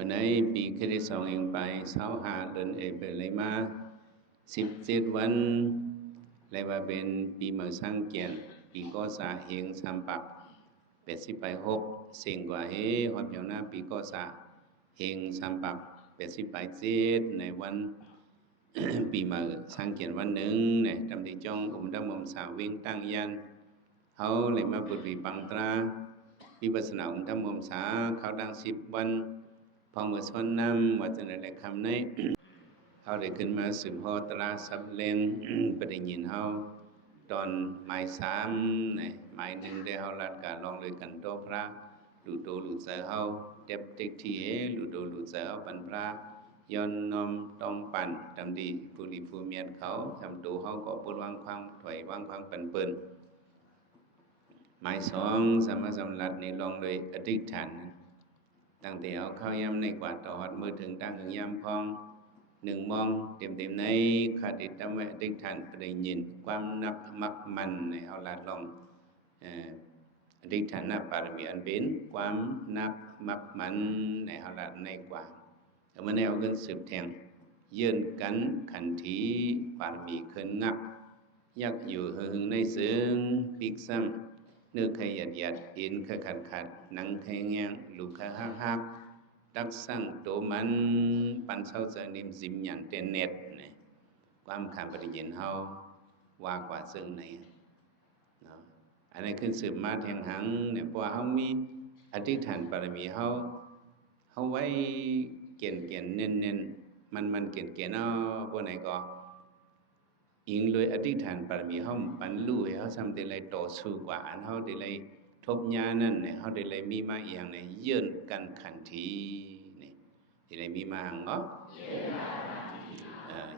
มื่อในปีคริสต์เองไป25เดือนเอเปเลยมา17วันเลยว่าเป็นปีเมื่อสร้างเกียรติปีก็สาเฮงสัมปัก86เสียงกว่าเฮฮอดเพียวหน้าปีก็สาเฮงสัมปัก87ในวัน ปีเมื่อสร้างเกียรติวันหนึ่งเนี่ยจำที่จ้องดำมสาวิ่งตั้งยันเขาเลยมาปุถีปังตราปีปัสนาดำมสาเขาดัง10วันพอเมื่อชนน้ำว่าจะได้คำนี้เขาได้ขึ้นมาสืบพอตราสับเลงประเด็นยินเขาตอนหมาย3เนี่ยหมาย1ได้เขาลัดการลองเลยกันโตพระดูโตดูเสือเขาเด็บเด็กที่ดูโตดูเสือเขาปันพระย้อนนอมต้องปั่นทำดีผู้ดีผู้เมียนเขาทำตัวเขาก็พูดวางความถอยวางความปั่นเปิ่นหมาย2สามารถสำลัดในลองเลยอธิษฐานตั้งแต่เอาเข้าย้ำในกว่าต่อหอดมือถึงตั้งถึงย้ำพอง1 มองเต็มในขาดิตำไว้อธิษฐานประเด็นยินความนับมักมันในเอาลาดลองอธิษฐานนับปารมีอันเป็นความนับมักมันในเอาลาดในกว่าแต่เมื่อในเอาเงินสืบแทงยื่นกันขันทีปารมีขึ้นงักยักอยู่หึงในซึ้งปิกซ้ำเนื้อไข่หยัดอินไข่ขัดหนังไข่แห้งลูกไข่หักดักสั่งโตมันปันเศร้าเสนิมสิมยันเตนเน็ตเนี่ยความขามปฏิยินเฮาว่ากว่าซึ่งไหนเนาะอันนี้ขึ้นสืบมาแทงหังเนี่ยเพราะเฮามีอธิษฐานบารมีเฮาไว้เก่นเน้นมันเก่นเอาพวกไหนก็อิงเลยอธิษฐานบารมีเฮาปันรู้ให้เฮาทำได้เลยต่อสู้กว่าอันเฮาได้เลยทบญานั่นเนี่ยเฮาได้เลยมีมาอีหยังเนี่ยเยื่นกันขันทีนี่ได้เลยมีมาหังเนาะ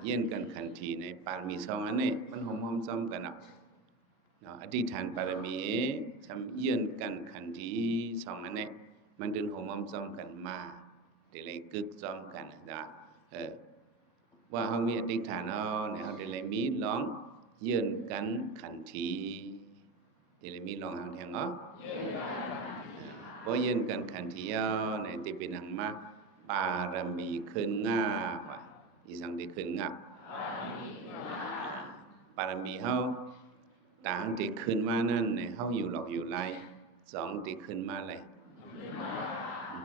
เยื่นกันขันทีในปารมี2อันนี้มันหอมๆซ้อมกันเนาะอธิษฐานบารมีทำเยื่นกันขันที2อันนี้มันดึงหอมๆซ้อมกันมาได้เลยกึกซ้อมกันนะว่าเฮามีอธิษฐานเอาเนี่ยเฮาได้เลยมีลองเยื่นกันขันทีได้เลยมีลองหางแทงเนาะพอเยื่นกันขันทีเอาเนี่ยที่เป็นหังมาปารมีขึ้นง่าว่าอีสังที่ขึ้นง่าปารมีเฮาต่างที่ขึ้นมานั่นเนี่ยเฮาอยู่หลอกอยู่ไร2ที่ขึ้นมาเลย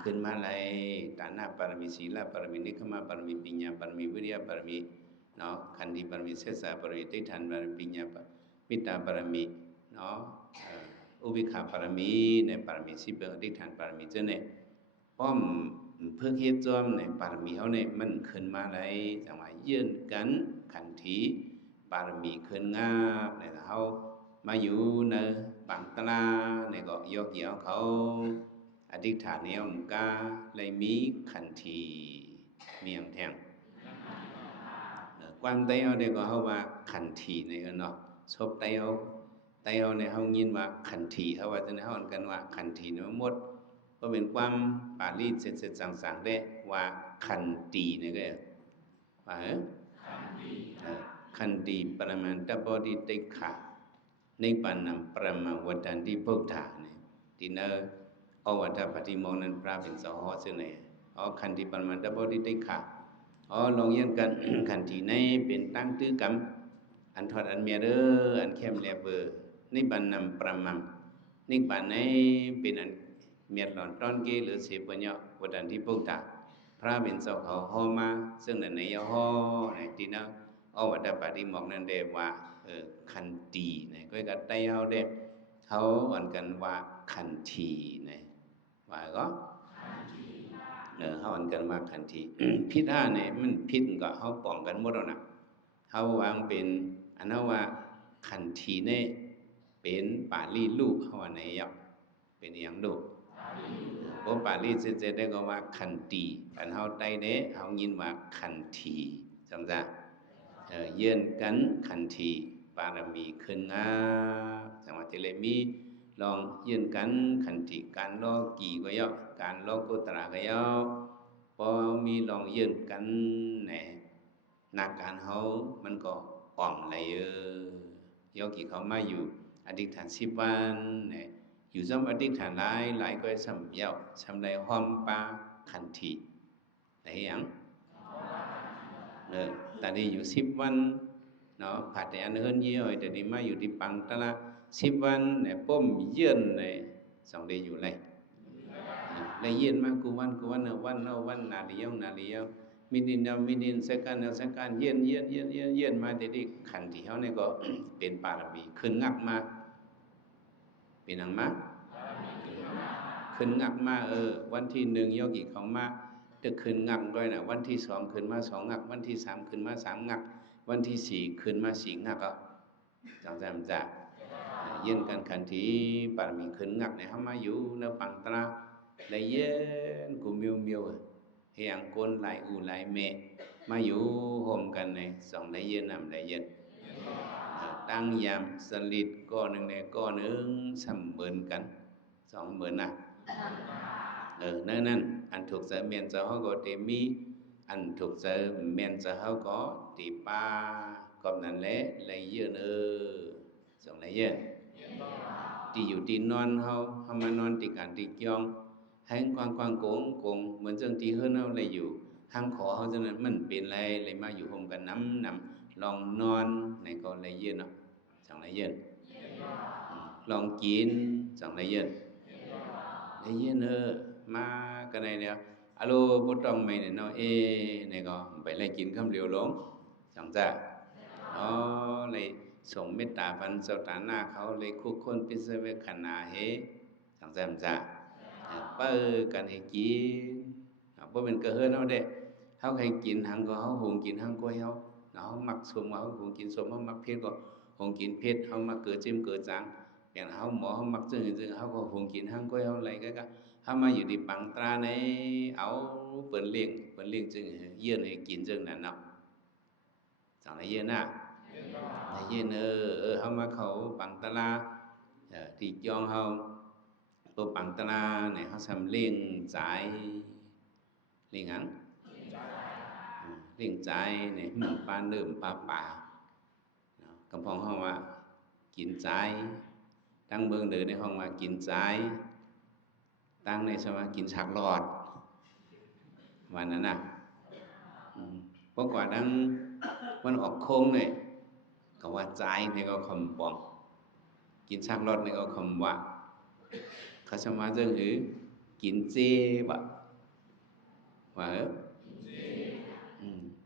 ขึ้นมาเลยฐานะปารมีศีลปารมีนิคขมปารมีปัญญาปารมีวิริยะปารมีเนาะขันธิปารมีเสสะปารมีติฏฐานปารมีปัญญามิตตาปารมีเนาะอุเบกขาปารมีในปารมี10เป็นอธิษฐานปารมีเจ้าเนี่ยป้อมเพื่อเฮ็ดจอมในปารมีเฮาเนี่ยมันขึ้นมาได้จังว่ายื่นกันขันธิปารมีขึ้นงาบเนี่ยเฮามาอยู่ในปังตลาเนี่ยก็ยกเหยี่ยวเขาอธิษฐานเนี่ยมกาเลยมีขันทีเมียงแทงความไตเอาได้ก็เฮาว่าขันทีในเนาะชบไตเอาในเฮายินว่าขันทีเฮาว่าจังได๋เฮาอ่านกันว่าขันทีเนาะหมดก็เป็นความปาลีเสร็จๆสังๆได้ว่าขันตีนี่ก็ว่าขันติปรมันตปฏิติขะนิพพานังปรมังวัฏันติพุทธาเนี่ยที่เนอวัฏปฏิโมกนั้นพระเป็นสหอซึ่งเนี่ยขันติปรมันตปฏิติขะลองเยี่ยนกัน ขันติในเป็นตั้งตื้อกรรมอันทอดอันเมียเด้ออันเข้มแลเบอร์นิพพานังปรมังนิพพานในเป็นอันเมียหลอนต้อนเกหรือเสพญะวัฏันติพุทธาพระเป็นสหอมาซึ่งในยะฮอในที่นั้นวัฏปฏิโมกนั้นได้ว่าขันตีเนี่ยก็กระไตเฮาได้เขาอ่านกันว่าขันทีเนี่ยว่าก็เขาอ่านกันว่าขันทีพิษเนี่ยมันพิษก็เขาป้องกันหมดแล้วนะเขาวางเป็นอันนั้นว่าขันทีเนี่ยเป็นปาลีลูกเขาว่าไหนยับเป็นอย่างลูกเพราะปาลีเสร็จได้ก็ว่าขันตีอันเขาไตเด้เขายินว่าขันทีจำได้เยื่นกันขันทีปารมีขึ้นงาจังหวะที่เลยมีลองยื่นกันขันติการลอกี่ก็ย่อการลอกุตระก็ย่อพอมีลองยื่นกันเนี่ยนักการเฮามันก็ป่องเลยยอกี่เขามาอยู่อธิษฐาน10 วันเนี่ยอยู่ซ้ำอธิษฐานหลายก็ซ้ำเย้าซ้ำได้ห้อมปาขันติ แต่อย่างแต่นี่อยู่10 วันเนาะผัดแต่อันเฮิรนเยี่ยวแต่นี่มาอยู่ที่ปังตะละ10 วันเนี่ยป้มเยื่อนเนี่ย2 เดือนอยู่เลยเลยเยี่ยนมากูวันเนอะวันนาเดียวมินินสักการเยี่ยนมาแต่ที่ขันที่เขาเนี่ยก็เป็นปารามีขึ้นงักมาเป็นอังมาขึ้นงักมาวันที่1โยกิของมาจะขึ้นงักด้วยนะวันที่2ขึ้นมา2งักวันที่3ขึ้นมา3งักวันที่4ขึ้นมา4งักก็จังจะเยี่ยนกันขันที่ปารามีขึ้นงักเนี่ยเขามาอยู่ในปังตราได้เย็นกูมิวเฮียงก้นหลายหลายเมมาอยู่ห่มกันใน2ได้เย็นนำได้เย็นตั้งยามสลิดก้อนหนึ่งในก้อนหนึ่ง30,000กัน20,000นะนั่นอันถูกเสเมียนจะเขาก็เตมีอันถูกเสเมียนจะเขาก็ตีป้าก็นั่นแหละเลยเยอะ2ได้เย็นที่อยู่ที่นอนเขามานอนที่กันที่ยองให้กวางโกงเหมือนจังที่เฮือนเอาเลยอยู่ห้างขอเขาจังนั้นมันเป็นไรเลยมาอยู่ห่มกันน้ำลองนอนในก็เลยเย็นเนาะจังเลยเย็นลองกินจังเลยเย็นเลยเย็นมากันไหนเนี่ยอะโลบ่ต้องไม่เนี่ยเนาะเนี่ยก็ไปเลยกินคำเดียวลงจังจ้ะเลยส่งเมตตาพันเจ้าตาหน้าเขาเลยคุกคนพิเศษเวขนาเฮจังจ้ะเปิ้กันให้กินบ่เป็นกระเฮือนเฮาเด้เฮาให้กินหังก็เฮาหุงกินหังก็เฮาเฮามักสมเฮาหุงกินสมเฮามักเผ็ดก็หุงกินเผ็ดเฮามักเกลือจิ้มเกลือจางอย่างเฮาหมอเฮามักจึงเฮาก็หุงกินหังก็เฮาไหลก็เฮามาอยู่ที่ปังตราในเอาเปิ้นเลี้ยงจึงเยี่ยนให้กินจึงนั่นเนาะจังได๋เยี่ยนน่ะได้เยี่ยนเฮามาเขาปังตราที่จองเฮาตัวปังตราเนี่ยเขาทำเลี้ยงใจเลี้ยงอันเลี้ยงใจเนี่ยหมูปลาเนิ่มปลาป่ากำพองห้องว่ากินใจตั้งเบื้องเดินในห้องว่ากินใจตั้งในสมากินฉากหลอดวันนั้นน่ะเพราะกว่าดังมันออกโค้งเนี่ยก็ว่าใจเนี่ยก็คำปองกินฉากหลอดเนี่ยก็คำว่าเขาสมาเรื่องหือกินเจบะว่า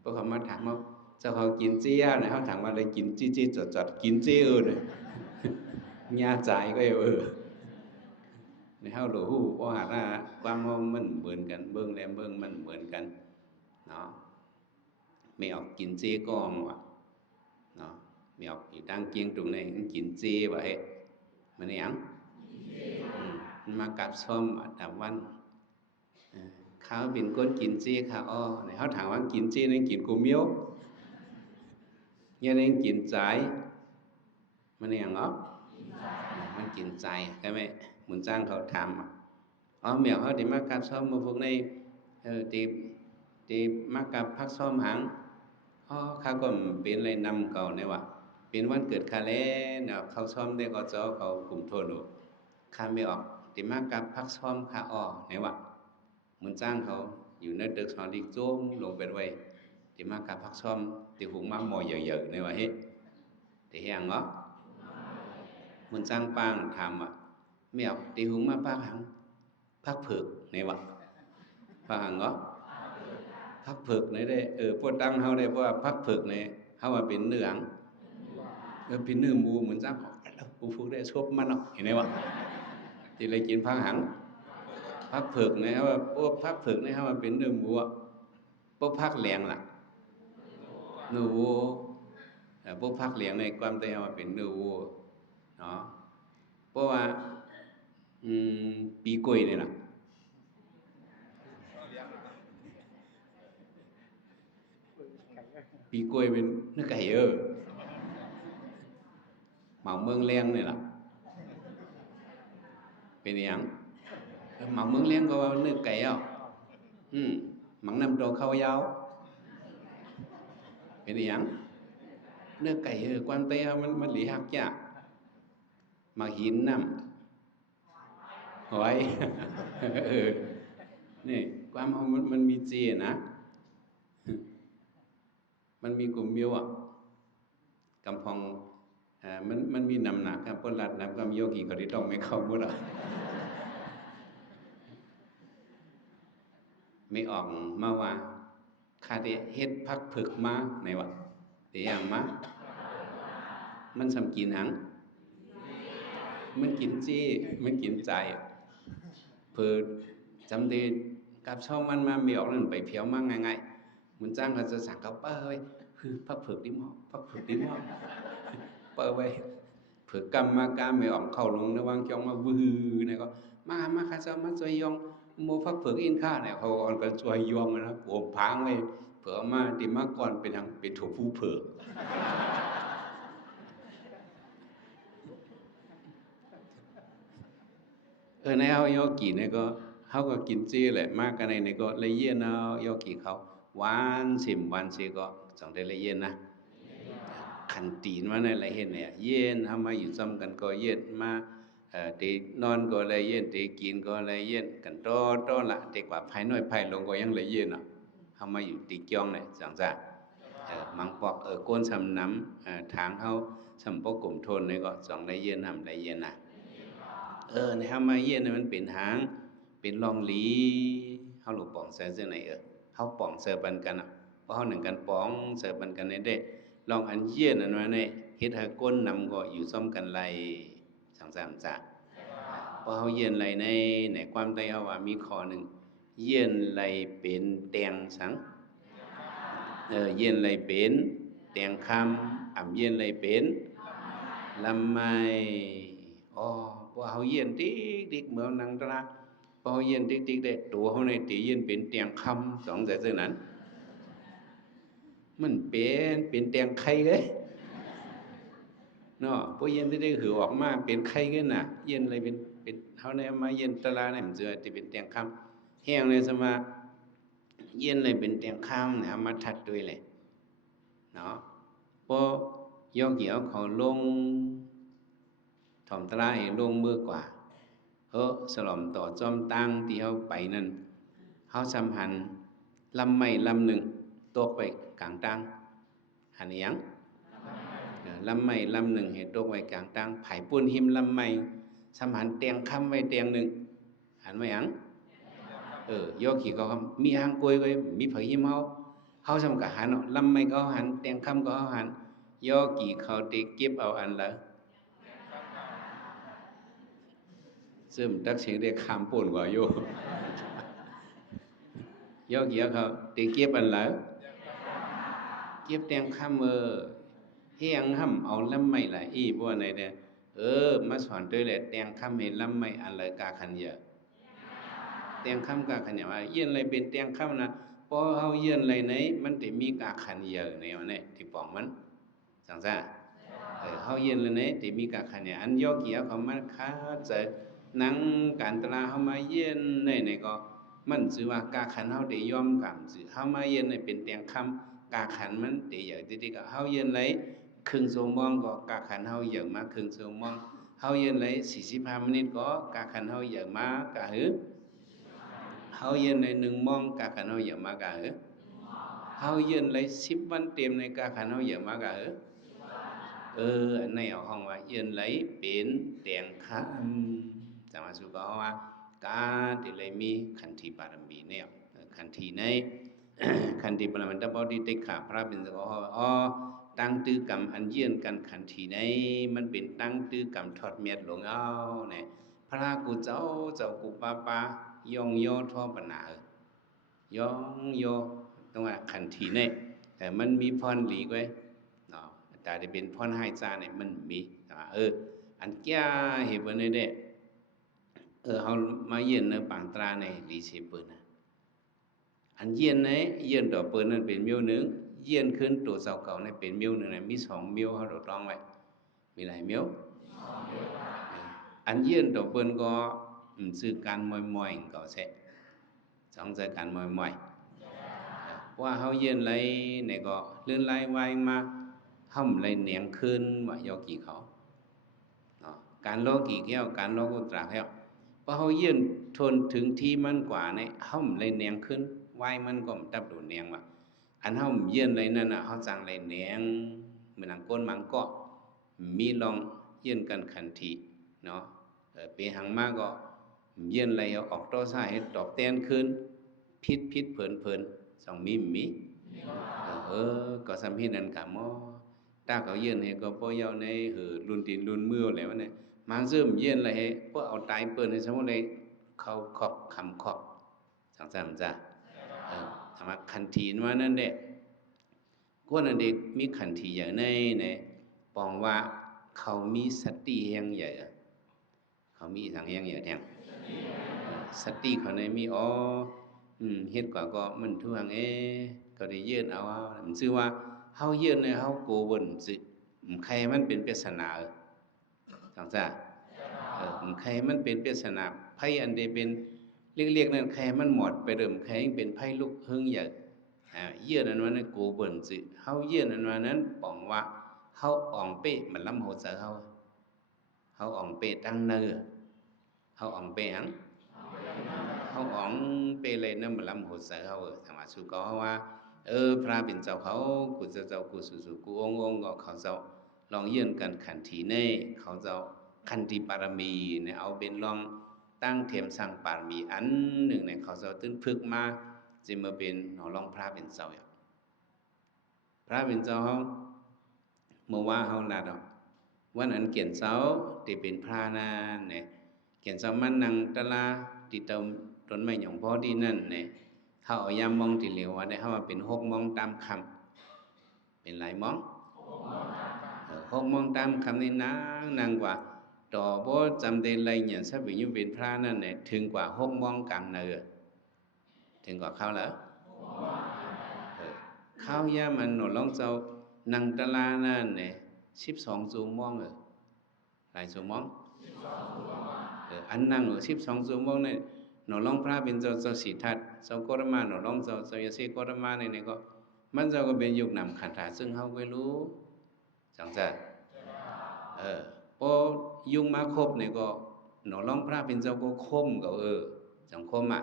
พวกเขามาถามว่าเจ้าเขากินเจียเนี่ยเขาถามว่าเลยกินจี้จัดกินเจเลยญาใจก็ในเขาหลูว่าหาความมันเหมือนกันเบิ้งแลมเบิ้งมันเหมือนกันเนาะไม่ออกกินเจก้องว่ะเนาะไม่ออกอยู่ตั้งเกียงตรงไหนกินเจวะมันเนี่ยมากับส้มดับวันเขาเป็นคนกินเจค่ะเนี่ยเขาถามว่ากินเจนั่นกินกูเมียวเนี่ยนั่นกินใจมันเนี่ยงมันกินใจใช่ไหมเหมือนจ้างเขาทำเมียวเขาที่มากับส้มมาพวกในที่มากับพักส้มหังเขาก็เป็นอะไรนำเก่าเนี่ยว่ะเป็นวันเกิดคาเล่เนาะเขาซ้อมได้ก็เจ้าเขากลุ่มโทษดูข้าไม่ออกติมากับพักซ้อมข้าเนี่ยวะเหมือนจ้างเขาอยู่ในตึกสอนดิโจ้ลงไปไว้ติมากับพักซ้อมติหุงมาหมอเยอะๆเนี่ยวะเฮ้ติเฮียงเหรอเหมือนจ้างปังทำไม่ออกติหุงมาปักหังพักเผือกเนี่ยวะปักหังเหรอพักเผือกนี่ได้พวกตั้งเขาได้เพราะว่าพักเผือกเนี่ยเขาว่าเป็นเนื้อเป็นเนื้อหมูเหมือนจ้างเขาปูฟูได้ชบมันเนาะเห็นไหมวะที่เลยกินพักหังพักเผือกเนี่ยว่าพวกพักเผือกเนี่ยว่าเป็นเนื้อหมูพวกพักแหลงล่ะเนื้อวัวพวกพักแหลงในความเตยว่าเป็นเนื้อวัวเนาะเพราะว่าปีกล้วยเนี่ยล่ะปีกล้วยเป็นเนื้อไก่หมาเมืองแรงเนี่ยล่ะเป็นอย่างหมาเมืองเลี้ยงก็ว่าเนื้อไก่หมังนำตัวเข้ายาวเป็นอย่างเนื้อไก่กวนเตะมันหลีหักยากมาหินน้ำหอยนี่ ความเฮามันมีเจนะมันมีกลุ่มมิวอ่ะกำพองมันมีนำหนักครับเปิ้นรัดนำกำโยกีก็ได้ต้องไม่เข้าหมดอ่ะไม่ออกมาว่าคาเดเฮ็ดพักผึกมาไหนวะเดี๋ยวมามันสำกินหังมันกินจี้มันกินใจเพื่อจำดีกับช่องมันมาไม่ออกนั่นไปเพียวมากง่ายๆมันจ้างเขาจะสั่งเขาเฮ้ยคือพักผึกดิหมอพักผึกดิหมอเปิดไว้เผื่อกรรมมากาไม่ออกเข้าลงระวังจ้องมาวือเนี่ยก็มาข้าเจ้ามาช่วยยองโมพักผึกอินข้าเนี่ยเขาก็ช่วยยองนะปวดพังเลยเผื่อมาดีมากก่อนเป็นทางเป็นถูกผู้เผื่อในเอาโยกีเนี่ยก็เขาก็กินจี้แหละมากกันในก็เลยเย็นเอาโยกีเขาวันสิมวันสิก็สองได้เลยเย็นนะขันตีนว่าในอะไรเห็นเนี่ยเย็นทำมาอยู่ซ้ำกันก็เย็นมาตีนอนก็เลยเย็นตีกินก็เลยเย็นกันโตละตีกว่าภายน้อยภายลงก็ยังเลยเย็นอ่ะทำมาอยู่ตีจ้องเนี่ยสังจ้ามังปอกก้นสำน้ำทางเขาสำปกกลุ่มทนเนี่ยก็สองเลยเย็นทำเลยเย็นนะในทำมาเย็นเนี่ยมันเป็นหางเป็นรองหลีเขาหลุดป่องเสือเสื้อไหนเขาป่องเสือปันกันอ่ะเพราะเขาหนึ่งกันป่องเสือปันกันในเด็ลองอันเย็นอันนั้นเนี่ยเฮ็ดให้ก้นนำก็อยู่ซ้อมกันไรสังสามจ่าเพราะเขาเย็นไรในความใจเขาว่ามีข้อหนึ่งเย็นไรเป็นแตงสังเย็นไรเป็นแตงคำอ่ำเย็นไรเป็นลำไม้พอเขาเย็นติ๊กเหมือนนังตราพอเย็นติ๊กได้ตัวเขาในตีเย็นเป็นแตงคำสองแต่เท่านั้นมันเป็นแตงไข่เลยเนาะพอเย็นได้หือออกมาเป็นไข่กันน่ะเย็นอะไรเป็นเฮาเนี่ยมาเย็นตะลาเนี่ยมันจะเป็นแตงคำแห้งเลยซะมาเย็นเลยเป็นแตงคำเนี่ยมาทัดด้วยเลยเนาะพอยกเกี่ยวเขาลงถ่อมตะลาให้ลงมือกว่าสลอมต่อจอมตั้งที่เฮาไปนั่นเฮาสัมหันลำไม้ลำหนึ่งตกไปกลางตั้งหันยังลำไม้ลำหนึ่งเห็นตกไว้กลางตั้งไผ่ปุ้นหิมลำไม้สัมหันเตียงคำไว้เตียงหนึ่งหันไว้ยังโยกี่ก็มีหางกล้วยก็มีไผ่หิมเฮาสำกับหันลำไม้ก็หันเตียงคำก็หันโยกี่เขาตีเก็บเอาอันละซึ่งตักเสียงได้คำปุ่นกว่าโยกี่เขาตีเก็บอันละเก็บเตียงคำเฮียงห้ำเอาลำไม้หลายบ่ว่าไหนเนี่ยมาสอนด้วยแหละเตียงคำเห็นลำไม้อันละกาขันเยอะเตียงคำกาขันเยอะว่าเย็นอะไรเป็นเตียงคำนะพอเฮาเย็นอะไรไหนมันจะมีกาขันเยอะในวันนี้ที่ป่องมันสังซ่าเฮาเย็นเลยเนี่ยจะมีกาขันเยอะอันโยกเกี่ยวเขามันคาจะนั่งการตลาเฮามาเย็นในก็มันชื่อว่ากาขันเฮาได้ยอมกันชื่อเฮามาเย็นในเป็นเตียงคำกาขันมันได้อย่างที่ก็เฮาเย็นไรครึ่งชั่วโมงก็กาขันเฮาอย่างมาครึ่งชั่วโมงเฮาเย็นไร45 นาทีก็กาขันเฮาอย่างมากะหือเฮาเย็นใน1 โมงกาขันเฮาอย่างมากะหือเฮาเย็นไร10 วันเต็มในกาขันเฮาอย่างมากะหืออันนี้เอาห้องว่าเย็นไรเป็นแตงคำจะมาสู่ก็ว่ากาที่เลยมีขันธีบารมีเนี่ยขันธีในขันธีปรมัตถบดิติขาพระเป็นสกตั้งตื้อกรรมอันเยื่อนกันขันธีในมันเป็นตั้งตื้อกรรมทอดเมียดหลงเอาเนี่ยพระกูเจ้ากูป้ายองโยทอปนายองโยตรงว่าขันธีในแต่มันมีพรหลีไว้เนาะแต่จะเป็นพรให้จาเนี่ยมันมีอันแก่เหตุผลในเด้เขามาเยือนในปางตราในดีเซเปิลนะอันเยือนในเยือนต่อเปิลนั้นเป็นเมียวหนึ่งเยือนขึ้นตัวเสาเก่าในเป็นเมียวหนึ่งนะมี2 เมียวเขาถูกต้องไว้มีหลายเมียวอันเยือนต่อเปิลก็ซื้อการมอยก็เสร็จสองใจการมอยว่าเขาเยือนไรในก็เลื่อนไล่ไว้มาห่มไรเนียงขึ้นว่ายอกี่เขาการโลกี่แก้วการโลกุตราแก้วพ พอเฮายืนทนถึงที่มันกว่าเนี่ยเฮาเลยแนงขึ้นไหวมันก็ตับโดนแนงว่าอันเฮายืนเลยนั่นน่ะเฮาจังเลยแนงเหมือนก้นมังก็มีลองยืนกันขันทีเนาะเปหังมาก็ยืนเลยเอาออกต่อซ้ายให้ตอบแทนขึ้นพิษเผินสองมีก็สำเฮ็ดนั่นกะหมอตาเขายืนให้ก็บ่ยาวในรุ่นตีนรุ่นมือแล้วเนี่ยมาเริ่มยืนเลยให้บ่เอาตายเปิ้นให้สมมุติเลยเขาขอบคำขอบจังซั่นจ้ะธรรมะขันทีนว่านั่นแหละกวนอันเด็กมีขันทีอย่างในเนี่ยปองว่าเขามีสติแห่งใหญ่เขามีทางแห่งใหญ่แท้สติเขาในมีเฮ็ดกว่าก็มันท่วงก็ได้ยืนเอามันชื่อว่าเฮายืนเนี่ยเฮาโกเบิ่นสิใครมันเป็นปริศนาจังซ่ะใครมันเป็นปริศนาไผอันใดเป็นเรียกๆนั่นใครมันหมดไปเริ่มใครเป็นไผลุกหึงใหญ่ยืนอันนั้นโกเบิ่นสิเฮายืนอันนั้นปองว่าเฮาอ่องเป้มันลำโหเสอเฮาอ่องเป้ตั้งเนอเฮาอ่องเป้หังเฮาอ่องเป้เลยนำมันลำโหเสอเฮาถามว่าสุก็ว่าพระเป็นเจ้าเขากูจะเจ้ากูสุกูองก็เขาเจ้าลองยืนกันขันทีเน่เขาเจ้าขันติปารมีเนี่ยเอาเป็นลองตั้งเทียมสร้างปารมีอันหนึ่งเนี่ยเขาเจ้าตื้นพึกมาจะมาเป็นหนอลองพระเป็นเจ้าอย่างพระเป็นเจ้าเฮาเมื่อว่าเฮานาดอกวันนั้นเกียนเจ้าที่เป็นพระนั่นเนี่ยเกียนเจ้ามันนั่งตะลาติเติมต้นไม้หยองพ่อที่นั่นเนี่ยเขาเอายามมองที่เหลียวว่าได้เขามาเป็น6 มองตามคำเป็นหลายมอง6 มองตามคำนี่นางกว่าต่อบ่จำได้เลยเนี่ยสักวิญญาณเป็นพระนั่นเนี่ยถึงกว่า6 มองกลางเนอถึงกว่าเขาเหรอข้าวยามันหนลองเจ้านังตะลานั่นเนี่ย12 ชั่วโมงหลายชั่วโมงอันนั่ง12 ชั่วโมงเนี่ยหนลองพระเป็นเจ้าสิทธัตถ์เจ้ากรมาหนลองเจ้ายาเสกรมาเนี่ยก็มันเจ้าก็เป็นยุคนำขันธาซึ่งเฮาก็รู้จังซั่นพอยุงมาครบเนี่ยก็หนลองพระเป็นเจ้าก็คมก็จังคม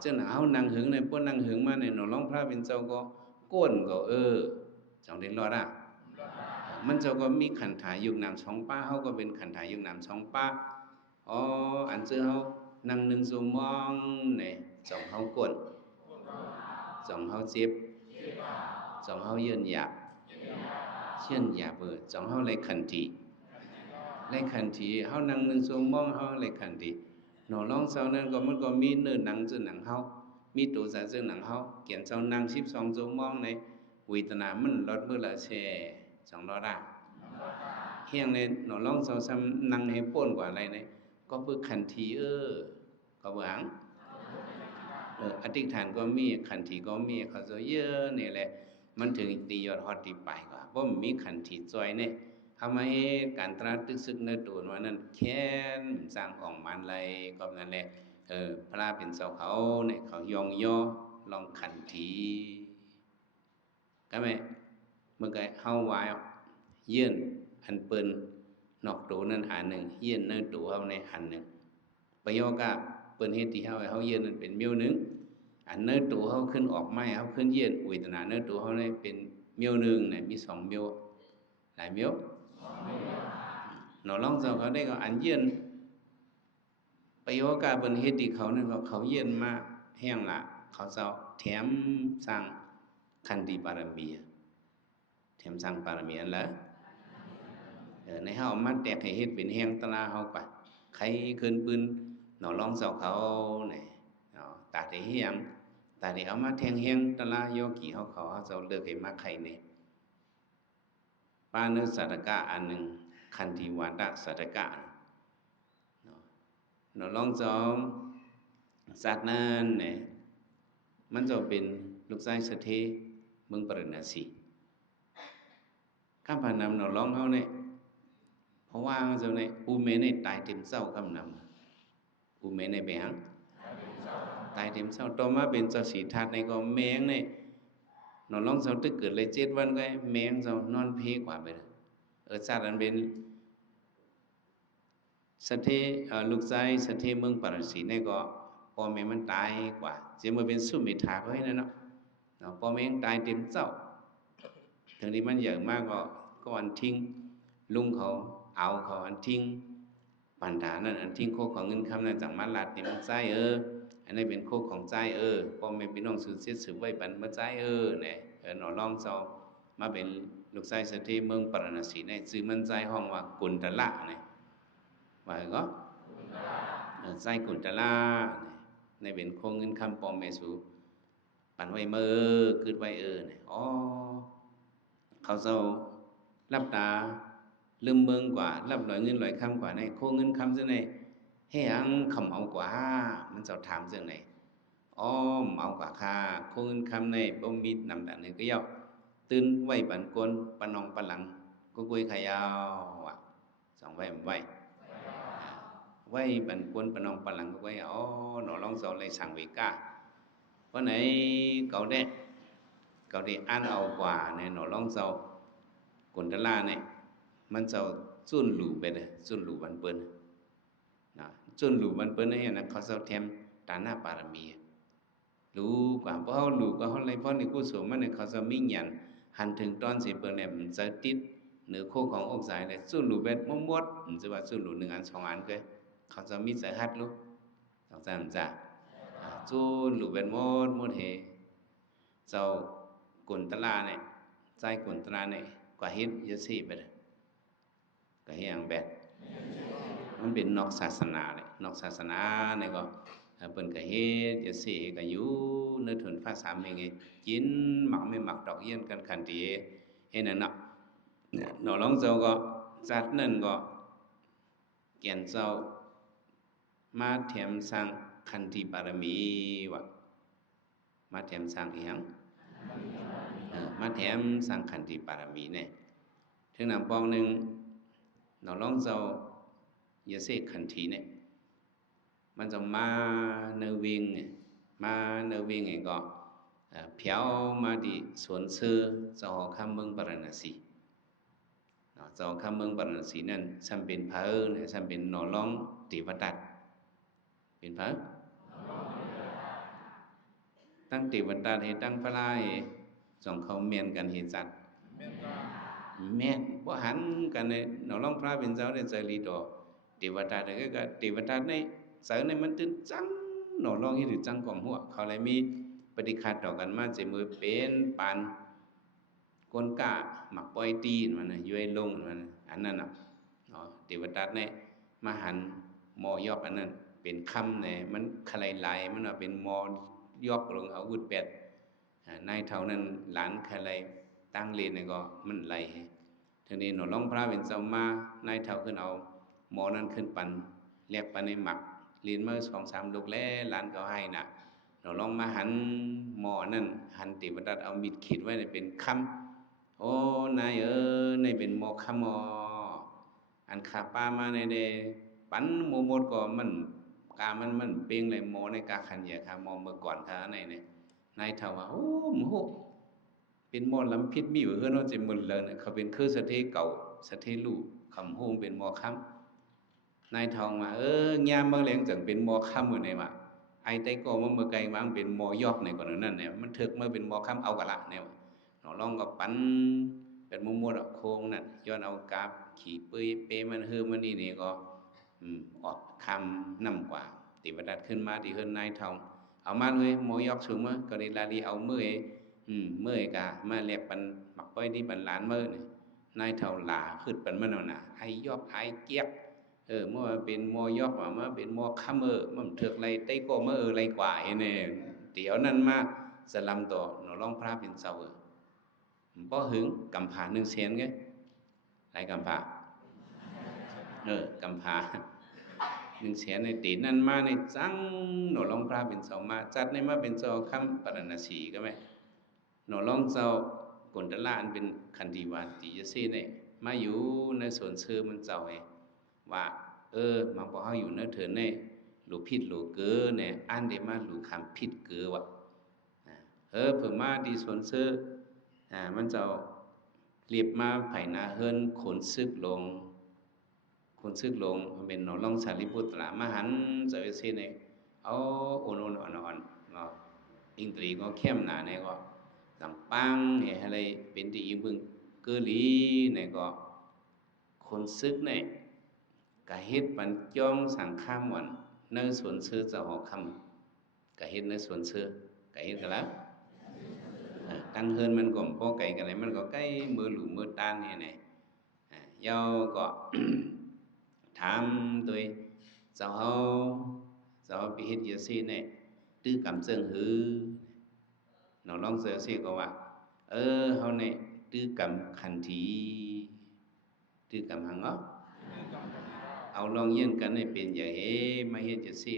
เจ้าหนาวนั่งหึงในพวกนั่งหึงมาในหนอร้องพระเป็นเจ้าก็ก้นก็จังได้รอดมันเจ้าก็มีขันถ่ายยุคนำ2 ป้าเฮาก็เป็นขันถ่ายยุคนำ2 ป้าอันเจ้าเฮานั่ง1 ชั่วโมงเนี่ยจ่องเฮาก้นจ่องเฮาเจ็บจ่องเฮาเยือนหยาบเชื่อนหยาบจ่องเฮาเลยขันทีเฮานั่ง1 ชั่วโมงเฮาเลยขันทีหนอร้องเจ้านั้นก็มันก็มีเนื้อหนังเจ้าหนังเฮามีตัวสารเจ้าหนังเฮาเขียนเจ้านั่ง12 ชั่วโมงในเวทนามันลดมื้อละแช่2รอดเฮียงในหนอร้องเจ้าซ้ำนั่งให้ป้นกว่าอะไรเนี่ยก็เพื่อขันทีก็บ่หังอธิษฐานก็มีขันทีก็มีเขาจะเยอะนี่แหละมันถึงตียอดฮอดตีไปกว่าเพราะมันมีขันทีจอยเนี่ยทำให้การตราตึกซึกเนื้อตัวว่านั้นแค้นสร้างออกมันอะไรก็นั่นแหละพระเป็นเจ้าเขาเนี่ยเขายองย่อลองขันทีก็ไหมเมื่อไงเฮาวายเยื่นอันเปิ้นนอกตัวนั้นอันหนึ่งเยื่นเนื้อตัวเฮาในอันหนึ่งประโยคก็เปิ้นเฮ็ดที่เฮาเยื่นนั้นเป็นเมียวหนึ่งอันเนื้อตัวเฮาขึ้นออกไม้เฮาขึ้นเยื่นเวทนาเนื้อตัวเฮาเนี่ยเป็นเมียวหนึ่งเนี่ยมี2 เมียวหลายเมียวหนอร้องเจ้าเขาได้ก็อันเยื่นประโยคกาเปิ้นเฮ็ดที่เขานั่นก็เขาเยื่นมาแห้งละเขาเจ้าแถมสร้างขันติปารมีแถมสร้างปารมีอันละในเฮามาแตกให้เฮ็ดเป็นแห้งตะลาเฮากว่าใครขึ้นปืนหนอร้องเจ้าเขาเนี่ยตาได้เฮียงตาได้เอามาแทงแห้งตะลาโยกีเฮาเขาเจ้าเลิกให้มาใครเนี่ยปานึสัตตกะอันหนึ่งขันติวาดะสัตตกะหนอร้องเจ้าสัตว์นั้นเนี่ยมันจะเป็นลูกชายสเทเมืองปริณาสีข้ามผ่านนำหนอร้องเขาเนี่ยเพราะว่าเจ้าเนี่ยอูเมเนี่ยตายเต็มเศร้าข้ามนำอูเมเนี่ยไปหังตายเต็มเศร้าต่อมาเป็นเจ้าสีทัดในก็แมงเนี่ยหนอร้องเจ้าตึกเกิดเลย7 วันก็แมงเจ้านอนเพกว่าไปเลยชาตินั้นเป็น สะเทลูกชายสะเทเมืองปาราสีเนี่ยก็พ่อแม่มันตายกว่าจะมาเป็นสุมิทาก็ให้นั่นเนาะพ่อแม่ตายเต็มเจ้าถึงที่มันเยอะมากก็อันทิ้งลุงเขาเอาเขาอันทิ้งปัญหานั่นอันทิ้งโคของเงินคำนั่นจากมาลัดนี่มันใจอันนี้เป็นโคของใจพ่อแม่พี่น้องสืบเสียสืบไว้ปันมาใจเนี่ยหนอลองเจ้ามาเป็นลูกชายสะเทเมืองปาราสีเนี่ยซื้อมันใจห้องว่ากุนตะละเนี่ยว่าก็ใจกุนตะละในเป็นโคเงินคำปอมเมสูปันไว้เมื่อคืดไว้เนี่ยเขาเจ้ารับตาลืมเมืองกว่ารับลอยเงินลอยคำกว่าในโคเงินคำเจ้าในให้ยังคำเอากว่ามันเจ้าถามเจ้าไหนเอากว่าค่าโคเงินคำในบ่มีนำดังหนึ่งก็ยาวตื่นไว้ปันกลปนองปลังก็กุยขยาวสองไว้ไว้ปันกวนปนองปลังก็ไว้หนอลองสอนเลยสั่งวิกาเพราะไหนเก่าได้อ่านเอากว่าเนี่ยหนอลองเจ้ากุนตะล่าเนี่ยมันเจ้าจุนหลู่ไปเลยจุนหลู่บันเปิ้นนะจุนหลู่บันเปิ้นเนี่ยนะเขาเจ้าเทียมตาหน้าปารมีรู้กว่าเพราะเขาหลู่ก็เขาเลยเพราะในกุศลมันเนี่ยเขาจะมิ่งยันหันถึงตอนสิเปิ้นเนี่ยมันจะติดเนื้อโคของอกสายเลยจุนหลู่เบ็ดมดมันจะว่าจุนหลู่1 อัน 2 อันก็เขาจะมีสายฮัดลูกสองสามจ้ะจูนหลู่เป็นมดเฮเจ้ากุนตลาเนี่ยใจกุนตลาเนี่ยกว่าเฮ็ดยะสีไปเลยก็เฮ็ดอย่างแบบมันเป็นนอกศาสนาเลยนอกศาสนาเนี่ยก็เปิ้นก็เฮ็ดยะสีก็อยู่ในถนฟ้าสามอย่างงี้กินหมักไม่หมักดอกเยี่ยนกันขันทีเฮ็ดนั่นเนาะหนอลองเจ้าก็จัดนั่นก็เกียนเจ้ามาเทียมสร้างคันธิบารมีวะมาเทียมสร้างอีหยังมาเทียมสร้างคันธิบารมีเนี่ยถึงนำปองหนึ่งหนอลองเจ้าอย่าเสกคันธีเนี่ยมันจะมาเนวิงมาเนวิงก็เพียวมาดิสวนเสือเจ้าคำเมืองปาราณสีเจ้าคำเมืองปาราณสีนั่นซ้ำเป็นพระเนี่ยซ้ำเป็นหนอลองติวตัดเป็นพระตั้งติวันตาให้ตั้งพระไล่สองเขาเมียนกันเหตุจัดแม่นบ่หันกันในหนอลองพระเป็นเจ้าได้ใจรีดอติวันตาได้ก็ติวันตาในเสาในมันตึงจังหนอลองที่ถือจังก่อมหัวเขาเลยมีปฏิฆาต่อกันมาเจมือเป็นปานกนกะหมักปอยตีนมันย้วยลงมันอันนั้นน่ะติวันตาในมาหันมอยอกอันนั้นเป็นคำเนี่ยมันคลายไหลมันว่าเป็นมอยอกลงเอาวุดเป็ดนายเท่านั้นหลานคลายตั้งเรียนเนี่ยก็มันไหลทีนี้หนูร้องพระเป็นเจ้ามานายเท่าขึ้นเอาหมอนั้นขึ้นปันเรียกปันในหมักเรียนมา2-3 ลูกแล้วหลานก็ให้น่ะหนูร้องมาหันหมอนั่นหันติบดัดเอามิดขีดไว้เป็นคำโอ้นายนายเป็นหมอคำอันขาป้ามาในเดปันโมโมดก็มันกามันเปงเลยโมในกาขันเหยียค่ะมอเมื่อก่อนค่ะในเนี่ยนายเท่าว่าโอ้โหเป็นหมอลำพิษมีอยู่เฮือนเอาจะมึนเลยเนี่ยเขาเป็นคือสะเทเก่าสะเทลูกคำโฮงเป็นหมอคำนายทองมางามบางแหลงจังเป็นหมอคำเหมือนไงวะไอ้ไตก็มาเมื่อไกลวางเป็นหมอยอกในก่อนนั่นเนี่ยมันถึกมาเป็นหมอคำเอากะละเนี่ยหนอลองก็ปันเป็นมัวๆโค้งนั่นย้อนเอากาบขี่เปยเปมันเฮือมันนี่ก็ออกคำนำกว่าติวดัดขึ้นมาที่เฮือนนายทองเอามาเลยหมอยอกสูงมั้ยก็ได้ลาลีเอาเมื่อยกะมาเรียกปันหมักป้อยนี่ปันหลานเมื่อนายเท่าหลาขึ้นปันมันเอาน่ะไอ้ยอกไอ้เกียกเมื่อเป็นมอยอกมาเป็นมอค่ำมันเถือกไรไต้ก็เมื่อไรกว่าเนี่ยเดี๋ยวนั้นมาสลัมต่อหนูร้องพระเป็นเสาบ่หึงกำผา1 แสนไงไรกำผากำผา1 แสนในตีนั่นมาในจังหนูร้องพระเป็นเสามาจัดในมาเป็นเสาคำปรณสีก็ไหมหนูร้องเสากุนตละอันเป็นคันธีวานติยสีเนี่ยมาอยู่ในสวนเชื่อมันเจ้าไงว่ามาบอกเขาอยู่เนื้อเถินเนี่ยหลูผิดหลูเกือเนี่ยอันเดมาหลูคำผิดเกือวะเพิ่มมาดีสวนเสื้อมันจะเรียบมาไผ่นาเฮิรนขนซึกลง คนซึกลงเป็นหนอลองสารีบุตรมาหันเจอเสเนี่ยเอาโอนอ่อนเนาะอิงตรีก็เข้มหนาเนี่ยก็ลำปังเนี่ยอะไรเป็นที่อีบึงเกลีเนี่ยก็คนซึกเนี่ยกะเฮ็ดปันจ้องสังข้ามวันเนื้อสวนซื้อจะหอคำกะเฮ็ดเนื้อสวนซื้อกะเฮ็ดกันแล้วกันเฮินมันก็ป้อไก่กันเลยมันก็ใกล้มือหลุมมือตานเนี่ยเนี่ยยาวก็ ถามtôi sao bị hết giờ xí này tư cảm chân hư nó long giờ xí có ạ hao này tư cảm khẩn thị tư cảm hàng ngóเอาลองเยี่ยนกันให้เป็นอย่าเฮมาเฮ็ดจะซี่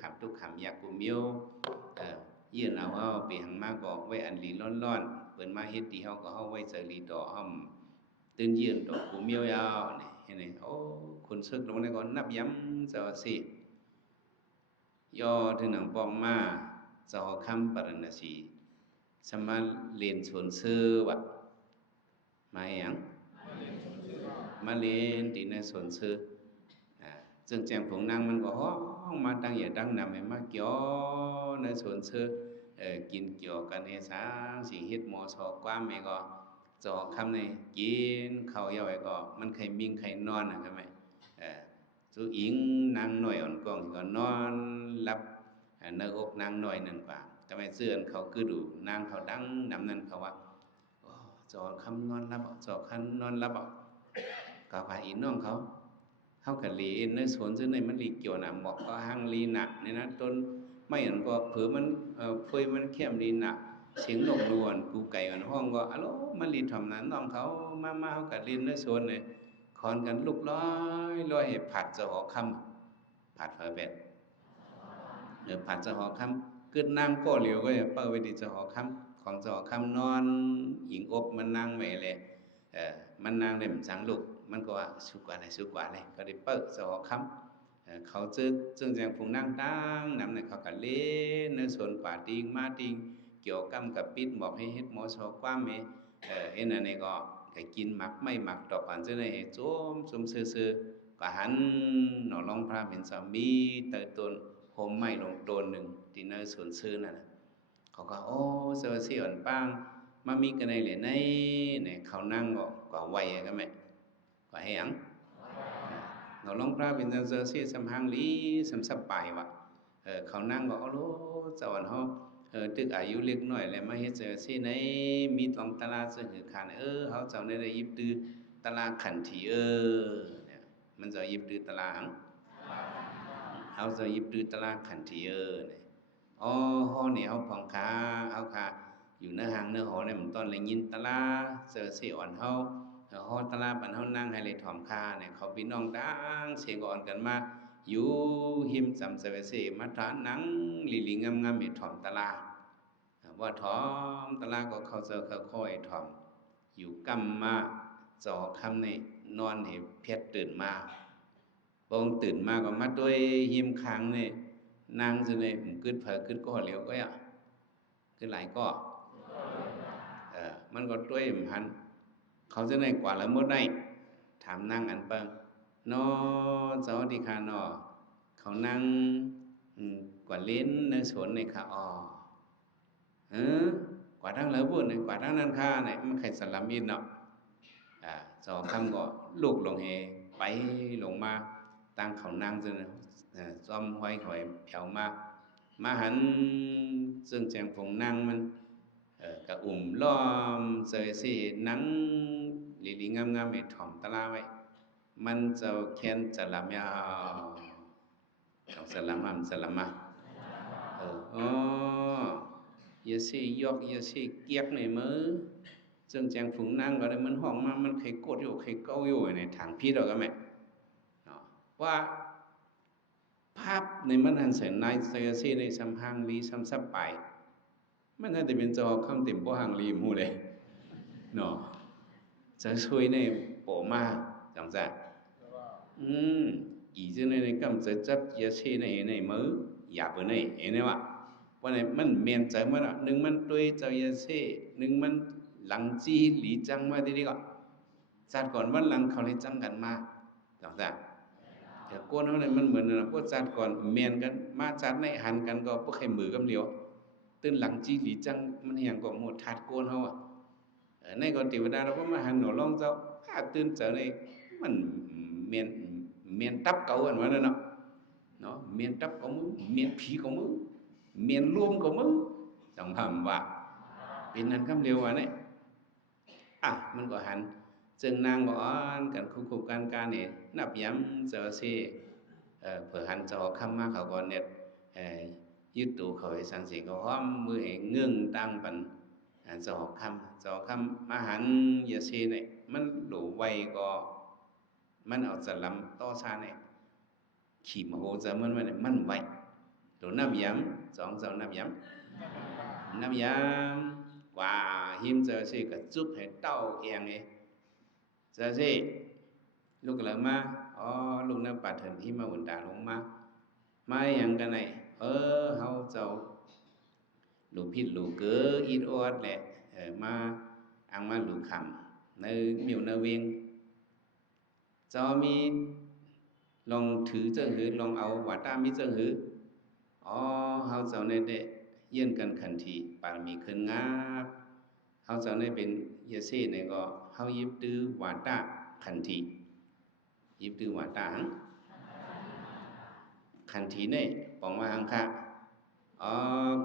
ขับทุกขำอยากกูเมียวเยี่ยนเอาไปหังมากก็ไว้อันหลีร้อนๆเปิดมาเฮ็ดดีเฮาก็เฮาไว้เจอหลีต่อห้อมตื่นเยี่ยนต่อกูเมียวยาวนี่เห็นไหมโอ้คนซึกลงในก่อนนับย้ำจะสิย่อถึงหนังปองมาจะคำปรณสีสมาเรียนชวนซื้อวะมาอย่างมาเรียนที่ในสวนซื้อจึงแจงผงนางมันก็ห้องมาตั้งอย่าตั้งนำให้มาเกี่ยวในสวนซื้อกินเกี่ยวกันในสางสิเฮ็ดหมอสอความไม่ก็จอคำในกินข้าวย่อยก็มันใครมิ่งใครนอนใช่ไหมสู้อิงนางหน่อยอ่อนกองก็นอนรับเนื้ออกนางหน่อยนั่นกว่าทำไมเสื้อเขาคือดูนางเขาดังนำนั่นเขาว่าจอคำนอนรับจอคำนอนรับก็ไปอินน้องเขากับลีเนื้อสวนซึ่งในมันลีเกี่ยวหนาหมอกก็ห้างลีหนักในนั้นต้นไม่เห็นก็เผือมันเฟยมันเข้มลีหนักเสียงนกนวลกูไก่มันห้องก็อะโลมันลีทำนั้นน้องเขามาเขากับลีเนื้อสวนเนี่ยคอนกันลุกลอยผัดจะหอคำผัดเฟอเป็ดผัดจะหอคำกึศนางก็เหลียวก็เปิดไว้ดีจะหอคำของจะหอคำนอนหญิงอบมันนางแม่เลยมันนางเนี่ยมันสังลูกมันก็ว่าสุกว่าเลยก็ได้เปิดจะหอคำเขาจึงแจงผงนางตั้งนำเนี่ยเขาก็เล่นในส่วนป่าติงมาติงเกี่ยวกำกับปิดบอกให้เฮ็ดหมอชอความเมเอ็นอันนี้ก็กินหมักไม่หมักต่อปันจะได้โจมซื่อๆก็หันหนอลองพระเป็นสามีเติต้นโฮมไม่ลงต้นหนึ่งที่เนื้อส่วนซื่อนั่นเขาก็โอ้เสือสีอ่อนป้างมามีกันในเหรียญในเนี่ยเขานั่งก็ไวกันไหมก็ให้ยังหนอลองพระเป็นเสือสีสำหังลีสำสับไปวะเขานั่งก็เอาโลเจ้าอันเขาตึกอายุเล็กน้อยแล้วมาเฮ็ดเจอสิในมีตองตลาดซึ่งคือคันเขาเจ้าได้ยิบตื้อตลาดขันทีเนี่ยมันจะยิบตื้อตลาดเขาจะยิบตื้อตลาดขันทีเนี่ยห้อเนี่ยเขาพองขาเขาขาอยู่ในห้างเนื้อหอเนี่ยมันตอนเลยยินตลาดเจอสิอ่อนเขาห้อตลาดปันเขานั่งให้เลยถ่อมคาเนี่ยเขาพี่น้องดังเสียงอ่อนกันมาอยู่หิมจำเสวเสมาทานนังลีงามๆมีถ่อมตลาว่าถ่อมตลาก็เขาเจอเขาค่อยถ่อมอยู่กำมาจอคำในนอนเห็นเพชรตื่นมาบองตื่นมาก็มาด้วยหิมค้างเนี่ยนางจะเนี่ยกึดเผลอกึดก็เหลียวก็กึดหลายก็มันก็ด้วยมันเขาจะได้กว่าแล้วหมดได้ถามนั่งอันเปิงนอเจ้าดีค่ะนอเขานั่งกว่าเล่นในสวนในค่ะกว่าทั้งเหลือบุญเนี่ยกว่าทั้งนั้นค่าเนี่ยมันใครสลัมอินเนาะสองคำก็ลูกลงเฮไปลงมาตั้งเขานั่งจนซ้อมห้อยหอยแผ่วมาหันซึ่งแจงผงนั่งมันกะล้อมเสยสินังลีงามๆไอ้ถ่อมตะลาไว้มันจะเขียนสลัมยาวของสลัมมาอย่าสิยกอย่าสิเกียกในมือซึ่งแจงผงนั่งก็ได้มันห้องมามันใครกดอยู่ใครเก้าอยู่ในทางพี่เราก็แม่ว่าภาพในมันหันเสนในเซอร์ซีในสัมพังลีสัมซับไปมันน่าจะเป็นจอคำเต็มโปหังลีมูเลยเนาะจะช่วยในโปมาจังจ้ะอีเจในกำจะจับเยชีในมืออย่าไปในเห็นไหมวะวันนี้มันเมียนใจมันหนึ่งมันด้วยเจ้าเยชีหนึ่งมันหลังจีหลีจังมาทีนี้ก็จัดก่อนวันหลังเขาเลยจังกันมา จังซั่นแต่โกนเฮานี่มันเหมือนน่ะพวกจัดก่อนแม่นกันมาจัดในหันกันก็บ่ใครมือกำเหลียวตื่นหลังจีหลีจังมันหยังก็หมดทัดโกนเฮาในก็เทวดาเราก็มาหันหนอลองเจ้าถ้าตื่นเจอนี่มันเมียนเมียนตับเก่าอันว่านั่นเนาะเมียนตับของมึงเมียนผีของมึงเมียนร่วมของมึงจังทำว่าเป็นนั้นคำเดียวว่าเนี่ยมันก็หันจึงนางบอกกันคุกกันการเนี่ยนับย้ำเจอสิเผื่อหันจอคำมาเขาก่อนเนี่ยยึดตัวเขาไอ้สังสีก็ห้อมมือให้เงื่องตั้งปันจอคำมาหันอย่าสิเนี่ยมันหลูไวก็มันเอาจะล้ำต่อชาเนี่ยขี่มาโหจะมันไวตัวนับย้ำสองเจ้านับย้ำกว่าหิมเจอสิก็จุบให้เต้าเอียงไงเจอสิลูกหลานมาลูกนับปัดเถินหิมมาอุ่นตาลงมาอย่างกันไหนเฮาเจ้าลูกพิษลูกเก๋ออีดอดแหละมาอังมาลูกคำในมิวในเวียงเจ้ามีลองถือเจ้าหือลองเอาว่าตามีเจ้าหือเฮาเจ้าในเดเยื่นกันขันทีปามีขึ้นงาเฮาเจ้าในเป็นยาเซ่ในก็เฮายิบตื้อว่าตาขันทียิบตื้อว่าตาหังขันทีในปองว่าหังค่ะ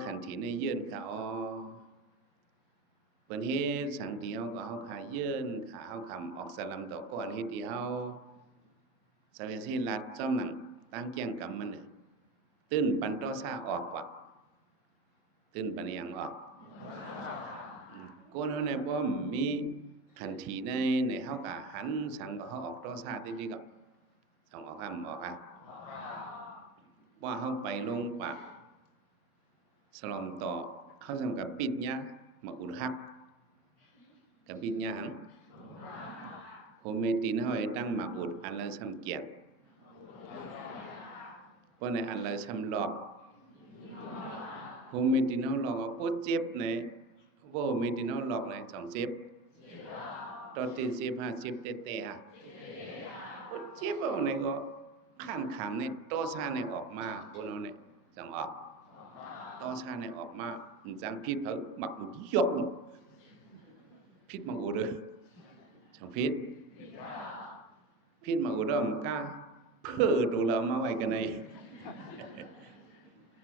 ขันทีในเยื่นค่ะเปิ้นเฮ็ดสังเดียวก็เฮาขาเยื่นขาเฮาคำออกสลัมต่อก่อนเฮ็ดที่เฮาสเวสีรัดจ้อมหนังตั้งเกี่ยงกำมันตื้นปันต้อซ่าออกว่ะตื้นปันยังออกก้นเฮาในบ่มีขันทีในเฮากะหันสังก็เฮาออกต้อซ่าติๆก็ส่องออกคำออกว่าเฮาไปลงปากสลอมต่อเฮาสำกับปิดยะมาอุดฮักกับปิดยะหังโฮเมตินเฮาให้ตั้งมาอุดอันละซ้ำเกียรติเพราะในอันละซ้ำหลอกโฮเมตินเฮาหลอกว่าโคเจ็บในโฮเมตินเฮาหลอกใน2เจ็บตอนตี10 50เตะโคเจ็บเอาในก็ขั้นขามในโตซ่าในออกมาโคนเอาในจังออกโตซ่าในออกมาจังพิษเพิ่นมักอุดยกพิษมักอุดเลยจังพิษมาอุดมกล้าเพื่อตัวเรามาไว้กันใน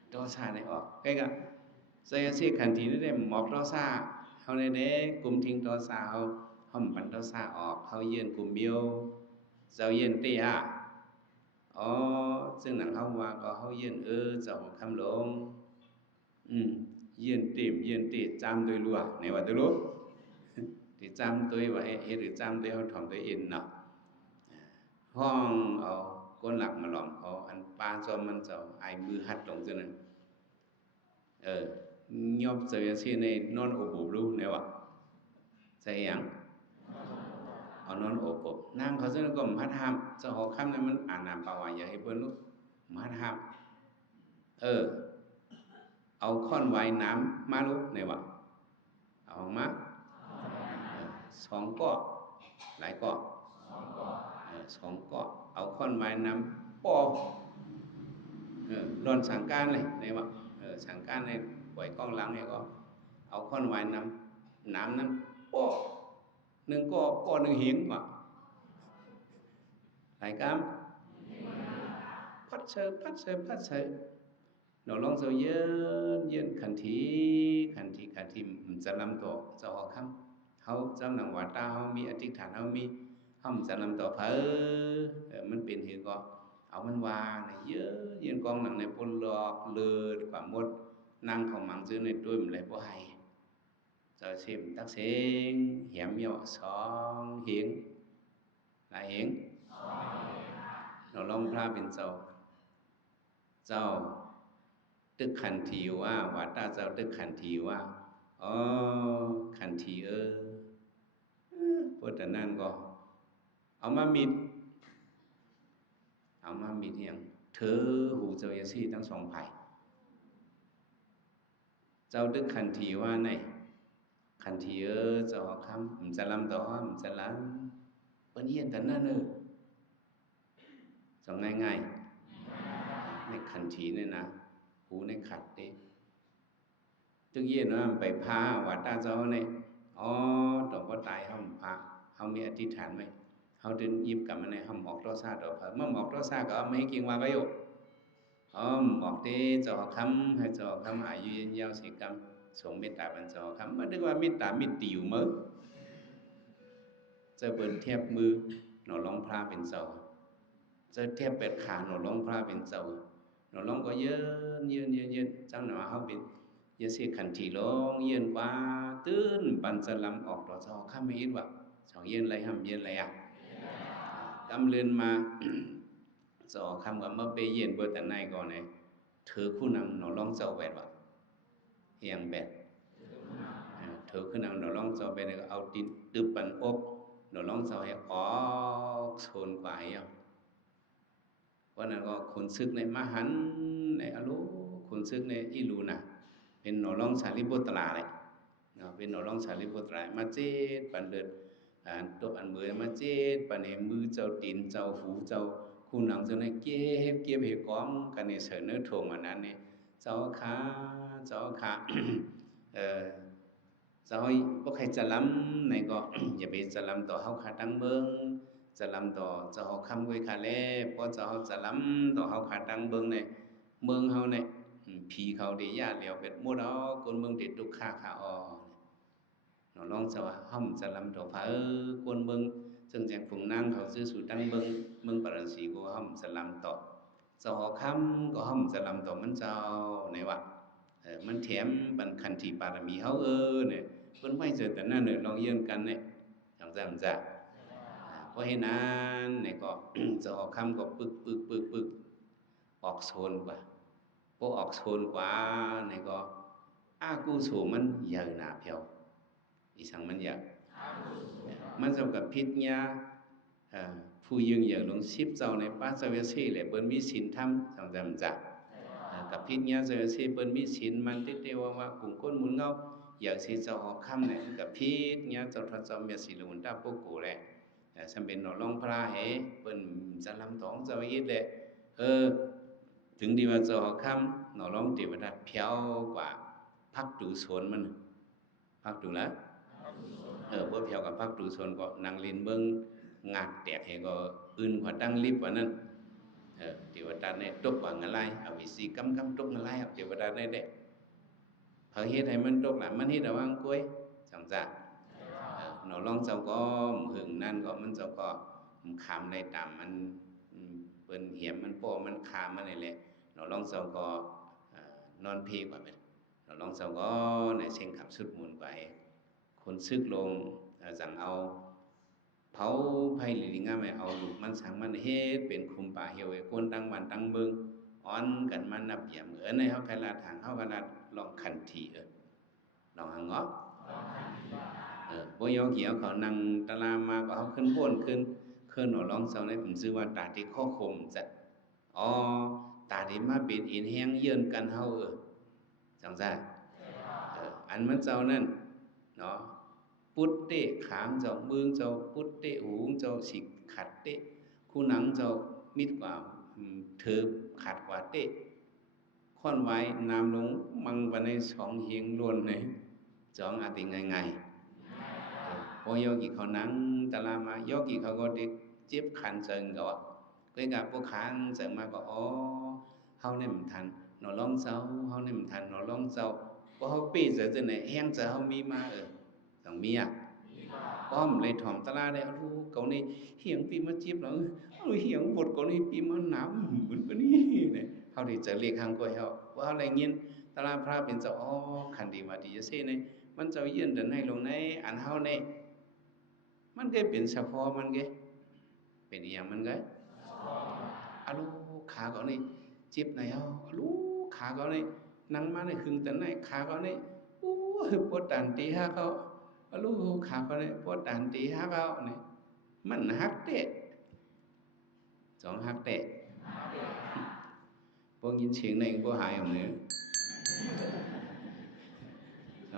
โตซ่าในออกใกล้กันเสียสิขันทีนี่ได้หมอกโตซ่าเฮาในเด้กลุ่มทิ้งโตซ่าเฮาปันโตซ่าออกเฮาเยือนกลุ่มเบียวเจ้าเยือนเตี้ยซึ่งหนังเฮาว่าก็เฮาเยือนเจ้าคำหลงเยือนเต็มเยือนเตจามโดยลัวในว่าตัวรู้ที่จำตัวว่าเฮ็ดหรือจำตัวเฮาถ่อมตัวเองเนาะห้องเอาก้นหลักมาหลอมเอาอันปลาจอมมันเจ้าไอมือหัดลงจังนั้นยอบเจอสิในนอนโอบรู้ในว่าใช่ยังเอานอนโอบนางเขาซึ่งก็มัดห้ามเจ้าหอค่ำนั้นมันอ่านนามปาวาอย่าให้เปิ้นลูกมัดห้ามเอาค้อนไว้น้ำมาลูกในว่าเอามา2 ก้อหลายก้อ2 ก้อเอาค้อนไม้น้ำปอรอนสังการเลยในว่าสังการในปล่อยกล้องหลังเนี่ยก็เอาค้อนไม้น้ำนั้นปอ1 ก้อปอ1 หิงว่ะหลายกามพัดเสยเราลองเสยเยินขันทีมันจะลำต่อจะหอคำเฮาจำหนังว่าตาเฮามีอธิษฐานเฮามีจะลำต่อเผมันเป็นเหตุก็เอามันว่าในเยอะยืนกองหนังในปนหลอกเลือดกว่าหมดนั่งของมังซื้อในตัวมันเลยบ่ให้เจ้าชิมตักเสงเหี่ยมเหี่ยว2 หิงหลายหิงเราลองพระเป็นเจ้าตึกขันทีว่าตาเจ้าตึกขันทีว่าขันทีพุทธนั่นก็เอามามิดอย่างเธอหูเจ้าอย่าซี่ทั้ง2 ไผ่เจ้าตึกขันทีว่าไหนขันทีเจ้าคำมันจะลำต่อมันจะล้ำเปิ้นเยี่ยนกันนั่น สองง่ายๆในขันทีเนี่ยนะหูในขัดดิตึกเย็นว่าไปพาวัดตาเจ้าเนี่ยอ๋อต่อพอตายเขาพาเขามีอธิษฐานไหมเขาเดินยิบกับมันในเขาหมอกรสชาติต่อไปเมื่อหมอกรสชาติก็ไม่ให้กินว่าก็อยู่หมอกที่เจ้าคำให้เจ้าคำอายุยืนยาวสิกรรมส่งเมตตาบรรเจ้าคำมันเรียกว่าเมตตามิตรอยู่มั้งจะเปิดเทียบมือหนอร้องพระเป็นเจ้าจะเทียบเป็ดขาหนอร้องพระเป็นเจ้าหนอร้องก็เยืนเจ้าหนอเขาเป็นยาเสียขันทีร้องเยืนกว่าตื้นปันสลัมออกต่อเจ้าข้ามไม่อิดว่าสองเยืนอะไรห้ามเยืนอะไรกำเลือนมาสอคำกับมาเปเย็นเบอร์แต่ในก่อนเนี่ยเธอคู่นังหนอร้องเจ้าแบดว่าเฮียงแบดเธอคู่นังหนอร้องเจ้าแบดก็เอาดินตึบปันอบหนอร้องเจ้าให้ออกโซนกว่าเหี้ยเพราะนั้นก็คนซึกในมหันในอรุคนซึกในอิลูนะเป็นหนอร้องสารีบุตราเลยเป็นหนอร้องสารีบุตรามาเจ็ดปันเดินตบอันมือมาเจ็ดปันในมือเจ้าตีนเจ้าหูเจ้าคู่หนังเจ้าในเก็บเหตุก้องกันในเสนเนื้อถ่วงอันนั้นเนี่ยเจ้าขาเจ้าให้พวกใครจะล้ำในก็ อย่าไปจะล้ำต่อเฮาขาตั้งเบิ้งจะล้ำต่อเจ้าเฮาคำไว้ขาแลเพราะเจ้าเฮาจะล้ำต่อเฮาขาตั้งเบิ้งในเมืองเฮาในผีเขาได้ญาติแล้วเป็ดมู่เอาคนเมืองเด็ดตุกขาขาอnó long sao hầmจะลำต่อฟ้าคนเมืองซึ่งแจงฝุงนางเขาซื้อสู่ตั้งเมืองปรันสีก็หำจะลำต่อเจ้าคำก็หำจะลำต่อมันเจ้าไหนวะมันแถมบันคันทีปารมีเขาเนี่ยเพิ่นไม่เจอแต่นั่นเนี่ยลองเยี่ยมกันเนี่ยจังจะเพราะเหตุนั้นเนี่ยก็ เจ้าคำก็ปึกออกโซนกว่าพวกออกโซนกว่าเนี่ยก็อากูสูมันใหญ่หนาเพียวอีสังมันอยากมันสำกับพิษญาผู้ยืงอย่างลงชิบเจ้าในป้าเจ้าเวสีแหละเปิ้นมีศีลธรรมสังจำจักกับพิษญาเจ้าเวสีเปิ้นมีศีลมันติเตว่ากลุ่มก้นมุนเงาอยากสิเจ้าหอกค่ำเนี่ยกับพิษญาเจ้าทศเมียสีลุนตาปุกกูแหละสำเป็นหนอลองพระเหเปิ้นจะลำตองเจ้าอีดแหละถึงดีว่าเจ้าหอกค่ำหนอลองเทวดาเพียวกว่าพักดูสวนมันพักดูแล้วพวกเพียวกับพักดูชนก็นางลินเบิ้งงัดแตกให้ก็อื่นกว่าตั้งลิบกว่านั้นเทวดาในตกว่าเงลัยอวิสีกำตกเงลัยเทวดาในเด็กเฮาเฮ็ดให้มันตกล่ะมันเฮ็ดระวังกล้วยจังจ้ะหนอลองเจ้าก็หึงนั่นก็มันเจ้าก็ขามในตามมันเปิ้นเหียมมันโป้มันขามมันนี่แหละหนอลองเจ้าก็นอนเพกว่าเป็นหนอลองเจ้าก็ในเชิงขับสุดมูลไปคนซึกลงสั่งเอาเผาไผ่หลิงง่าไม่เอาลูกมันสั่งมันเฮ็ดเป็นคุมป่าเหี่ยวไอ้คนตั้งวันตั้งเบิงอ้อนกันมันนับเยี่ยมในเฮาคลาทางเฮาคลาลองขันทีลองหังเงาะบ่ยอเกี่ยวเขานั่งตะลามาก็เฮาขึ้นพ้นขึ้นหนอร้องเซาในผมชื่อว่าตาที่ข้อคมจัดตาที่มาเป็นอินแห้งเยือนกันเฮาจังซ่าอันมันเจ้านั่นเนาะปุตเตขางเจ้าเมืองเจ้าปุตเตหูเจ้าสิขัดเตคู่หนังเจ้ามิดกว่าเธอขัดกว่าเตค่อนไว้นามลงมังวันในสองเฮียงล้วนเลยจองอาติง่ายพอยอกี่เขานังตะลามายอกี่เขาก็เด็กเจ็บขันเจิงก็cái gặpพวกค้างเจิงมาก็เฮาเนี่ยมันทันหนอร้องเจ้าเฮาเนี่ยมันทันหนอร้องเจ้าเพราะเฮาปีเจะไหนแห้งเจะเฮามีมาต้องมีป้อมเลยถ่อมตะลาได้รู้เกานี่เหียงปีมาจีบแล้วเหียงบทเกานี่ปีมาหนาวเหมือนกันนี่เนี่ยเฮาได้เจอเรียกทางก้อยเฮาว่าอะไรเงี้ยตะลาพระเป็นเจ้าขันดีมาดีจะเซ่เนี่ยมันเจ้าเย็นเดินให้ลงในอันเฮาเนี่ยมันก็เป็นเฉพาะมันก็เป็นอย่างมันก็ลูขาเกานี่จีบไหนลูขาเกานี่นั่งมาในคึงแต่ไหนขาเกานี่ปวดดันตีห้าเขาลูกขาเขาเนี่ยปวดดันตีห้าเขาเนี่ยมันฮักเตะสองฮักเตะพวกยินเสียงในพวกหายอย่างนี้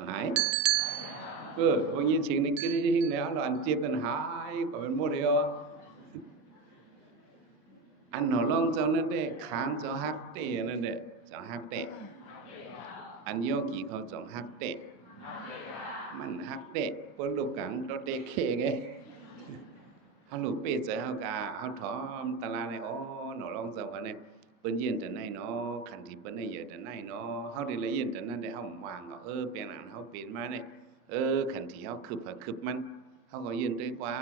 หายพวกยินเสียงในกระดิ่งเนี่ยเราอันเจ็บมันหายก็เป็นโมเดล อันหนอลองเจ้านั่นเด้ค้างเจ้าฮักเต้นั่นเด้เจ้าฮักเต้อันโยกีเขาจองฮักเต้มันฮักเต้ปนลูกกังโตเตเคไงเฮาลูกเป้เจอเฮากะเฮาถอมตะลาในอ๋อหนอลองเจ้ากันเนี่ยเปิ้นเย็นแต่ไหนเนาะคันที่เปิ้นได้เยอะแต่ไหนเนาะเฮาได้ละเย็นแต่นั้นได้เฮาว่างก็เป็นอันเฮาเป็นมาเนี่ยคันที่เฮาคึบก็คึบมันเฮาก็เย็นด้วยกว่า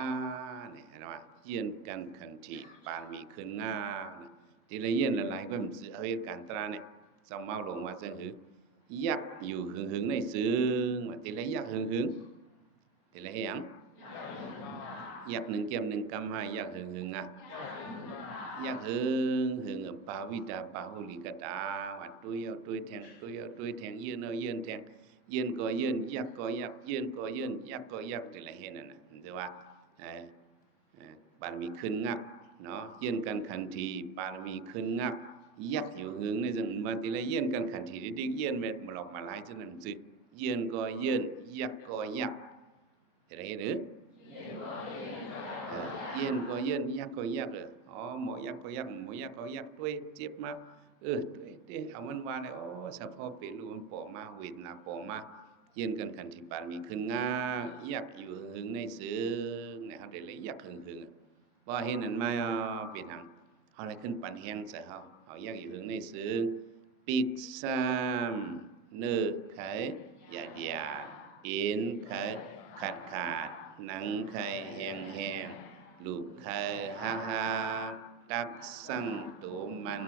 นี่เห็นว่าเย็นกันคันที่ปานมีขึ้นงานะที่ละเย็นละหลายก็มันสิเอาเหตุการณ์ตราเนี่ยเจ้าเมาลงว่าจังหือยักอยู่หึงๆในซึ้งว่าที่ละยักหึงๆที่ละเฮ็ดหยังยักหนึ่งเกียมหนึ่งกำให้ยักหึงๆอ่ะยักหึงปาวิตาปาหุลิกตาว่าตุ้ยเอาตุ้ยแทงตุ้ยเอาตุ้ยแทงยืนเอายืนแทงยืนก็ยืนยักก็ยักยืนก็ยืนยักก็ยักที่ละเฮ็ดนั่นน่ะแต่ว่าเอ่อปารมีขึ้นงักเนาะยืนกันขันทีปารมีขึ้นงักยักอยู่หึงในจังมาที่ละยืนกันขันทีดิกยืนเม็ดมาหลอกมาหลายจังนั้นสิยืนก็ยืนยักก็ยักที่ละเฮ็ดหรือยืนก็ยืนยักก็ยักหมอยักก็ยักหมอยักก็ยักด้วยเจ็บมาด้วยเด้เอามันว่าได้เฉพาะเป็นรู้มันปอมาเวทนาปอมายืนกันขันทีปานมีขึ้นงายักอยู่หึงในซึ้งเนี่ยเฮาได้เลยยักหึงว่าเห็นนั่นมาเป็นหังเฮาเลยขึ้นปันแฮงใส่เฮายักอยู่หึงในซึ้งปีกซ้ำเนื้อไขหยาดเอ็นไขขาดหนังไขแห้งลูกไขฮาตักสั่งตัวมัน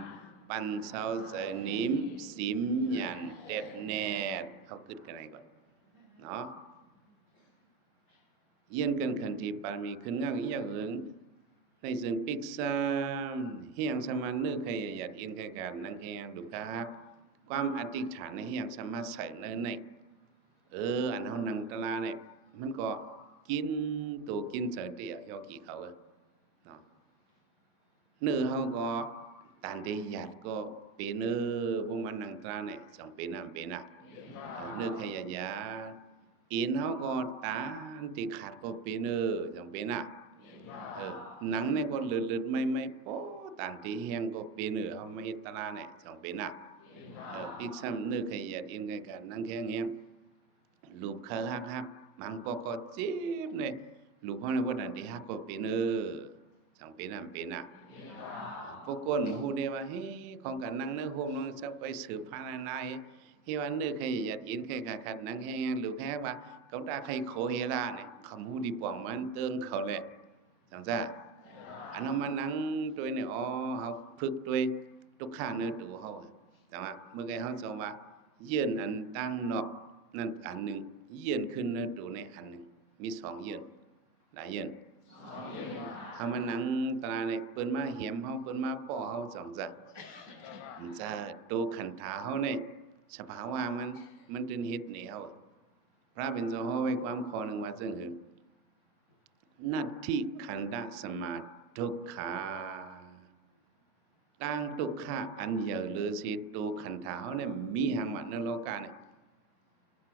ปันเศร้าใจนิ่มสิมหยันเด็ดแนดเขาคิดกันไหนก่อนเนาะเยี่ยนกันขันทีปานมีขึ้นง่ายอีกอย่างอื่นในซึ่งปิกซามเฮียงสมานนึกใครอยากอินใครกันนั่งเฮียงดูครับความอธิษฐานในเฮียงสามารถใส่เนื้อในอันเฮานังตะลาเนี่ยมันก็กินตัวกินเสยเตียยอกี่เขาเนาะเนื้อเฮาก็ตานได้หยัดก็เป็นเนื้อพวกมันนังตราเนี่ยสองเป็นน่ะเนื้อใครอยากอินเฮาก็ตานที่ขาดก็เป็นเนื้อสองเป็นน่ะหนังเนี่ยก็เลือดไม่โป๊ตานที่แห้งก็เป็นเนื้อเฮามาเฮ็ดตะลาเนี่ยสองเป็นน่ะอีกซ้ำเนื้อใครอยากอินใครกันนั่งแค่เงี้ยลูกเขาฮักมังก็จิ๊บเนี่ยลูกเขาในวันนั้นที่ฮักก็เป็นสังเป็นน่ะพวกคนฮู้ได้ว่าเฮ้ของกันนั่งเนื้อโฮมลงจะไปสืบพานานายเฮวันเนื้อใครอยากอินใครขัดนั่งแห้งลูกแค่ว่าเขาตาใครโคเฮลาเนี่ยคำฮู้ดีป่องมันเติงเขาแหละจังซ่าอันนั้นมานั่งตัวเนี่ยเฮาฝึกตัวทุกข้าเนื้อตัวเฮาแต่ว่าเมื่อไงเฮาจะว่าเยื่อนอันตั้งนอกนั่นอันหนึ่งเยื่อนขึ้นเนื้อตัวในอันหนึ่งมีสองเยื่อนหลายเยื่อนเฮามานั่งตาเนี่ยเปิ้นมาเหียมเฮาเปิ้นมาป้อเฮาจังซ่าจะตัวขันธาเฮาเนี่ยสภาวะมันเป็นเฮ็ดเหนียวพระเป็นเจ้าเฮาไว้ความขอหนึ่งว่าจังหือนัตถิขันธสมาทุกขาตั้งทุกขาอันเยอะหรือสิตัวขันธาเฮาเนี่ยมีหังว่าในโลกาเนี่ย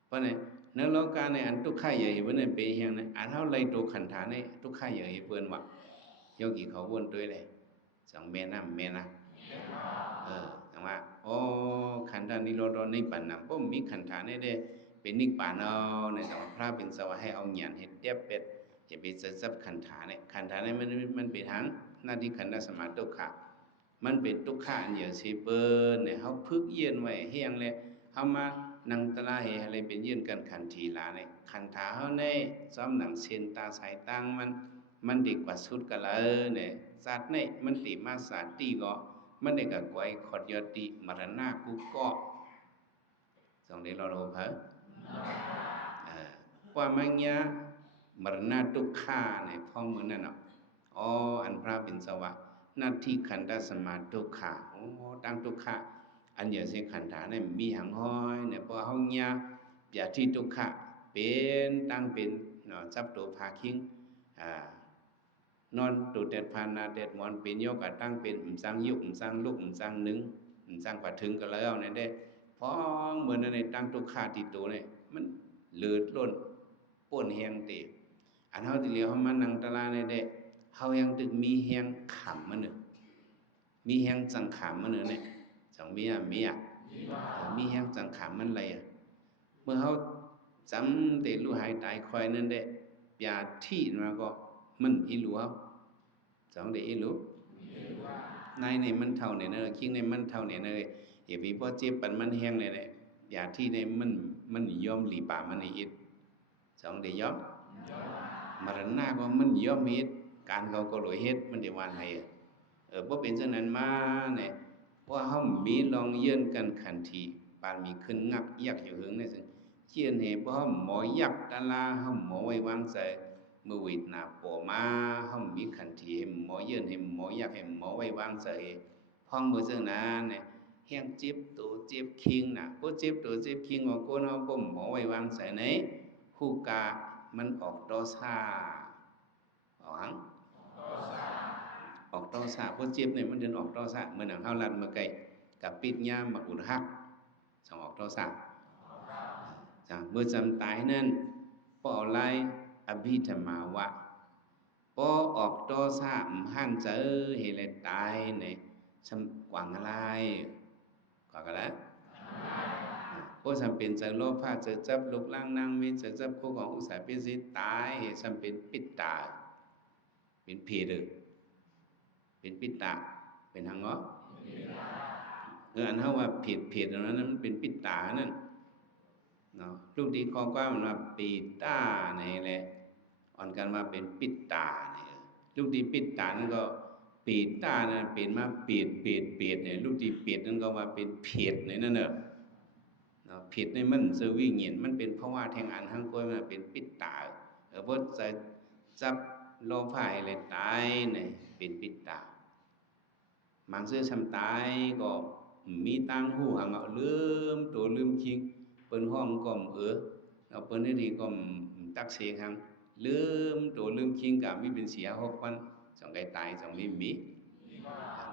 เพราะเนี่ยในโลกาเนี่ยอันทุกขาใหญ่เพิ่นเนี่ยเป็นอย่างเนี่ยอันเฮาไล่ตัวขันธาเนี่ยทุกขาใหญ่เพิ่นว่าโยกีเขาวนด้วยเลยสองแม่น้ำแม่นะจังว่าขันธานิโรธนิพพานังบ่มีขันธาเนี่ยได้เป็นนิพพานเอาเนี่ยแต่ว่าพระเป็นสวะให้เอาญาณเฮ็ดเตียบเป็ดจะไปเสซับขันธาเนี่ยขันธาเนี่ยมันเป็นหังหน้าที่ขันธสมาทุกขามันเป็นทุกขาอันเดียวสิเปิ้นเนี่ยเฮาพึกเยียนไว้เฮียงเลยเฮามานังตะลาให้อะไรเป็นยืนกันขันทีลาเนี่ยขันธาเฮาในซ้อมหนังเส้นตาสายตังมันดีกว่าสุดกันเลยเนี่ยสัตว์เนี่ยมันติมาสาตีก็มันได้กับไว้ขอดยอติมรณะกุก็สองเดี๋ยวเราเพิ่มความมังยามรณะทุกขาเนี่ยพ้องเหมือนนั่นเนาะอันพระเป็นสวะหน้าที่ขันธสมาทุกขาตั้งทุกขาอันเดียวสิขันธาเนี่ยมีหังห้อยเนี่ยพอห้องยาเปียที่ทุกขะเป็นตั้งเป็นเนาะจับตัวพาคิงนอนตูเด็ดพานาเด็ดมอนเป็นโยกะตั้งเป็นสังยุกสังลูกสังหนึ่งสังปัดถึงกันแล้วเนี่ยได้พ้องเหมือนในตั้งทุกขาติตัวเนี่ยมันเลือดล้นป่นแหงตีอันเฮาที่เหลียวเฮามานั่งตะลาเนี่ยได้เฮายังตึกมีแหงขำมันนึง มีแห่งสังขารมันเนี่ยสองมีอ่ะมีแห่งสังขารมันอะไรอ่ะเมื่อเขาจำแต่รู้หายตายคอยนั่นแหละอย่าที่มาก็มันอีหลัวสองเดอีหลัวนายในมันเท่าเนี่ยเนอะคิงในมันเท่าเนี่ยเนอะอย่าไปพอเจ็บปันมันแห้งเลยเนี่ยอย่าที่ในมันยอมหลีป่ามันอีกสองเดยอมมรณะก็มันยอมเฮ็ดการเขาก็ลอยเฮ็ดมันจะว่าไงเพราะเป็นเช่นนั้นมาเนี่ยว่าเฮามีลองเยื่อนกันขันทีปานมีขึ้นงักยักอยู่หึงเนี่ยซึ่งเชียนเหบ่เฮาหมอยักตะลาเฮาหมอไว้วางใจเมื่อวิดนาปอมาเฮามีขันทีหมอเยื่อนให้หมอยักให้หมอไว้วางใจพ้องมื้อซึ่งนั้นเนี่ยแห้งเจ็บตัวเจ็บคิงน่ะบ่เจ็บตัวเจ็บคิงว่าคนเฮาบ่หมอไว้วางใจไหนฮู้กะมันออกตอซ่าออกหังออกตอซ่าบ่เจ็บเนี่ยมันเดินออกตอซ่าเหมือนหนังเฮาลัดมาไกลกับปิดยามมาอุดฮักสองออกตอซ่าเมื่อจำตายนั้นป้อไล่อภิธรรมาวะป้อออกตอซ่าหันเจอเฮเลยตายในชำกวางอะไรกว่ากันแล้วโอ้ฉันเป็นใจโลภะจะจับลูกล่างนางมีจะจับคู่ของอุตสาหเป็นสิตายฉันเป็นปิดตาเป็นเพดเป็นปิดตาเป็นทางเงาะอันเท่าว่าผิดนั้นมันเป็นปิดตานั่นเนาะลูกดีข้อกว้างมันว่าปิดตานี่แหละอ่อนกันว่าเป็นปิดตาเนี่ยลูกดีปิดตานั่นก็ปิดตานั่นเป็นมาเปียดเนี่ยลูกดีเปียดนั่นก็ว่าเป็นเพียดเนี่ยนั่นเนอะผิดในมันเซอร์วิ่งเงียนมันเป็นเพราะว่าแทงอันทั้งก้อยมันเป็นปิดตาเพราะจะจับโลภะอะไรตายเนี่ยเป็นปิดตาบางเสื้อชำตายก็มีตังหูหังเอาลืมตัวลืมคิงเปิ้นห้องก็เอาเปิ้นได้ดีก็ตักเสงหังลืมตัวลืมคิงกับมีเป็นเสีย6วันสองไก่ตายสองมี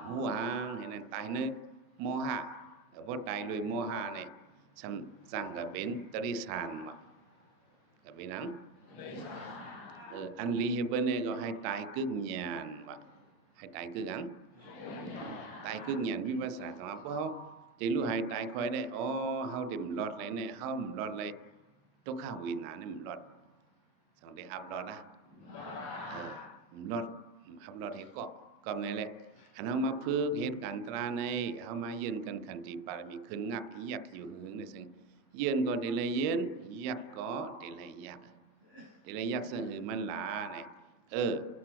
หูหังเห็นนั้นตายเนยโมหะเพราะตายด้วยโมหะเนี่ยสั่งกับเป็นตริสานว่ะกับเป็นนังอันลีเฮเปิ้นเนี่ยก็ให้ตายกึ่งญาณว่ะให้ตายกึ่งอังตายคือnhậnวิปัสสนาสมาเพราะเขาจะรู้หายตายคอยได้อ๋อเขาเดี๋ยวมันรอดเลยเนี่ยเขามันรอดเลยทุกข้าววินาเนี่ยมันรอดสองเดียอับรอดนะมันรอดอับรอดเหตุก็ในแหละอันเขามาเพื่อเหตุการณ์ตราในเขามาเยือนกันขันติปารมีขึ้นงักยักอยู่หึงในซึ่งเยือนก็เดลัยเยือนยักก็เดลัยยักซึ่งคือมันหลาเนี่ย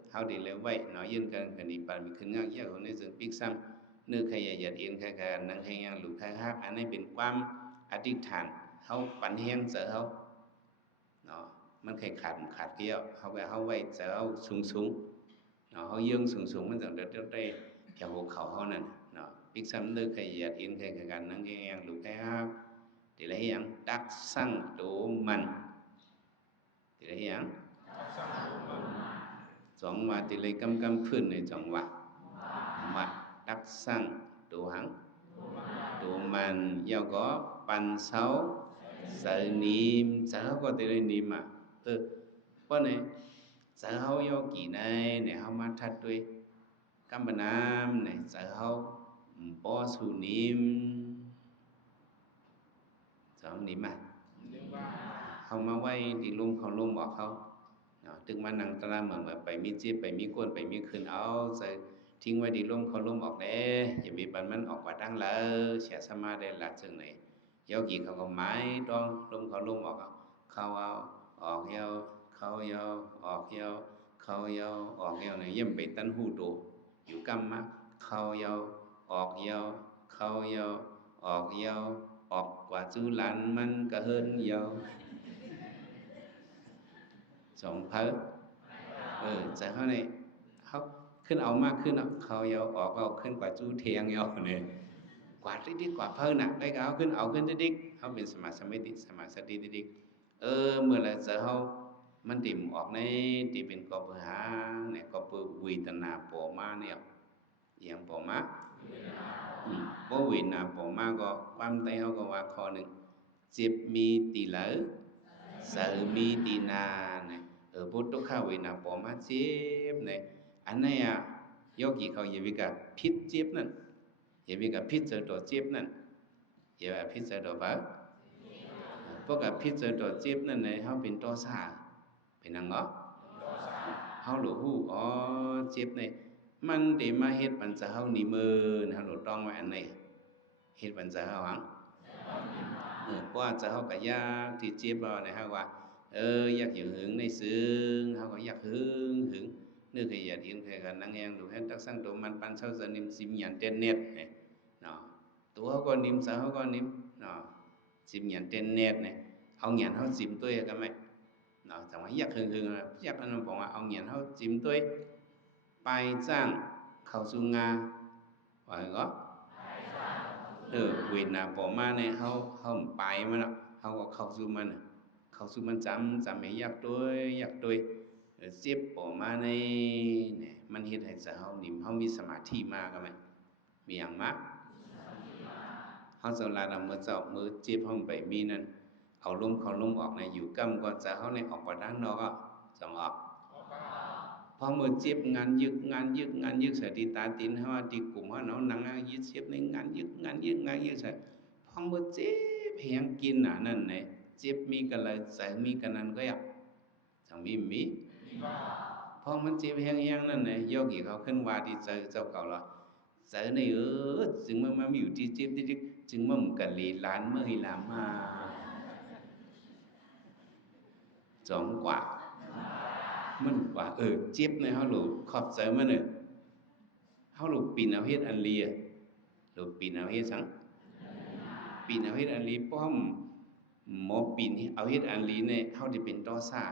เขาเดลัยไว้เนาะเยือนกันขันติปารมีขึ้นงักยักของในซึ่งปิกซ้ำนึกขยายหยัดเอ็นแค่นั่งให้ยังหลุดแค่ฮักอันนี้เป็นความอธิษฐานเขาปั่นแห้งเสือเขาเนาะมันเคยขาดเกี่ยวเขาไปเขาไว้เสือเขาสูงเนาะเขายื่งสูงมันจะได้แถวหัวเข่าเขานั่นเนาะพิกซ้ำนึกขยายหยัดเอ็นแค่กันนั่งให้ยังหลุดแค่ฮักที่ไรยังดักสั่งโตมันที่ไรยังสองว่าที่ไรกำพื้นในสองว่ามัดดักสั่งđồ hắn đồ man giao có pan sáu sợ niệm sợ có thể là niệm mà có này sợ hậu giao kỳ này hậu mà thật đuôi cam bản nam này sợ hậu bỏ su niệm sợ niệm mà hậu mà quay thì luôn không luôn bỏ không tức mà năng ta mà phải mi chia phải mi quân phải mi khơi áo sợทิ้งไว้ดีลมเขาลมออกแน่อย่ามีปันมันออกกว่าตั้งเลยเสียสมาได้หลักจึงไหนเย้ากี่เขาก็ไม้ต้องลมเขาลมออกเข้าเอาออกเย้าเข้าเย้าออกเย้าเข้าเย้าออกเย้าเนี่ยเยี่ยมไปตั้นหูโตอยู่กำมะเข้าเย้าออกเย้าเข้าเย้าออกเย้าออกกว่าจูหลันมันก็เฮิรนเย้าสองเพ้อจะเขาในเขาขึ้นเอามากขึ้นเขาเยาออกเอาขึ้นกว่าจู้เทียงเยาเนี่ยกว่าดิกว่าเพิ่นน่ะได้ก็เอาขึ้นดิกเขาเป็นสมาสติดิกเมื่อไรจะเขามันติ่มออกในที่เป็นกอบหาเนี่ยกอบวิตนาปอมาเนี่ยอย่างปอมาเพราะวินาปอมาก็ความใจเขาก็ว่าข้อหนึ่งเจ็บมีตีเหลอเสือมีตีนาเนี่ยพุทธข้าวินาปอมาเจ็บเนี่ยอันนี้ ยกี่เขาอย่าวิกาพิษเจ็บนั่นอย่าวิกาพิษเจอตัวเจ็บนั่นอย่าพิษเจอตัวบ้าพวกกับพิษเจอตัวเจ็บนั่นเลยเขาเป็นตัวซาเป็นนังเนาะเขาหลูหูอ๋อเจ็บเนี่ยมันเดี๋ยวมาเฮ็ดปัญจเขาหนีมือเขาหลูต้องไว้อันไหนเฮ็ดปัญจเขาหังเพราะว่าจะเขากับยากที่เจ็บเราเนี่ยเขาว่าอยากหึงในซึ้งเขาก็อยากหึงนึกให้อยากเห็นใครกันนั่งแงดูให้ตักสั่งตัวมันปันเช่าจะนิ่มซิมหยันเต้นเน็ตเนี่ยเนาะตัวเขาก็นิ่มสาวเขาก็นิ่มเนาะซิมหยันเต้นเน็ตเนี่ยเอาหยันเขาซิมตัวกันไหมเนาะแต่ว่าอยากหึงอยากอันนั้นบอกว่าเอาหยันเขาซิมตัวไปจ้างเข้าสู่งาว่าไงก็เวทนาปอมาเนี่ยเขาไปมันละเขาก็เข้าสู่มันจำให้อยากตัวเจ็บปอมาในเนี่ยมันเฮ็ดให้เฮานิ่มเฮามีสมาธิมากกันไหมมีอย่างมากเฮาสำหรับเมื่อเจ้ามือเจ็บเฮาไปมีนั่นเอาลมเข้าลมออกในอยู่กำก็จะเฮาในออกไปด้านนอกก็จังออกพอมือเจ็บงานยึกสติตาตินเฮาติกลุ่มเฮาเนานังยึดเจ็บในงานยึกซะพอมือเจ็บเพียงกินน่ะนั่นเนี่ยเจ็บมีกันเลยใส่มีกันนั้นก็อยากจังมีพอมันเจ็บแห้งๆนั่นเนี่ยโยกีเขาขึ้นว่าที่เจ้าเก่าละเจอในจึงมาอยู่ที่เจ็บที่จึงมันกันลีล้านเมื่อให้ลามาสองกว่ามันกว่าเจ็บในเขาหลุดขอบใจมันเนี่ยเขาหลุดปีนเอาเฮ็ดอันเลียหลุดปีนเอาเฮ็ดสังปีนเอาเฮ็ดอันลีป้อมหมอปีนเอาเฮ็ดอันลีเนี่ยเขาจะเป็นตอซ่า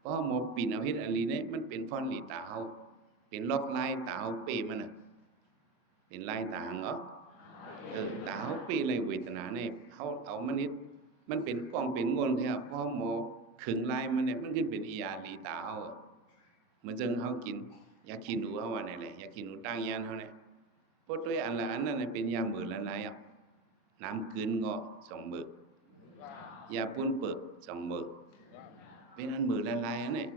เพราะหมอปีนเอาเฮ็ดอันลีเนี่ยมันเป็นฟอนหลีตาเฮาเป็นล็อกลายตาเฮาเป้มันน่ะเป็นลายตาหังเหรอตาเฮาเป้เลยเวทนาเนี่ยเฮาเอามันนิดมันเป็นกล้องเป็นงนแท้เพราะหมอขึงลายมันเนี่ยมันขึ้นเป็นอียาลีตาเฮาเหมือนจังเฮากินยาขี้หนูเฮาว่าไหนแหละยาขี้หนูตั้งยานเฮาเนี่ยพวกด้วยอันละอันนั้นเป็นยามื้อละลายอ่ะน้ำกืนก็2 มื้อยาปุ้นเปิก2 มื้อเป็นอันมือลายๆเนี่ย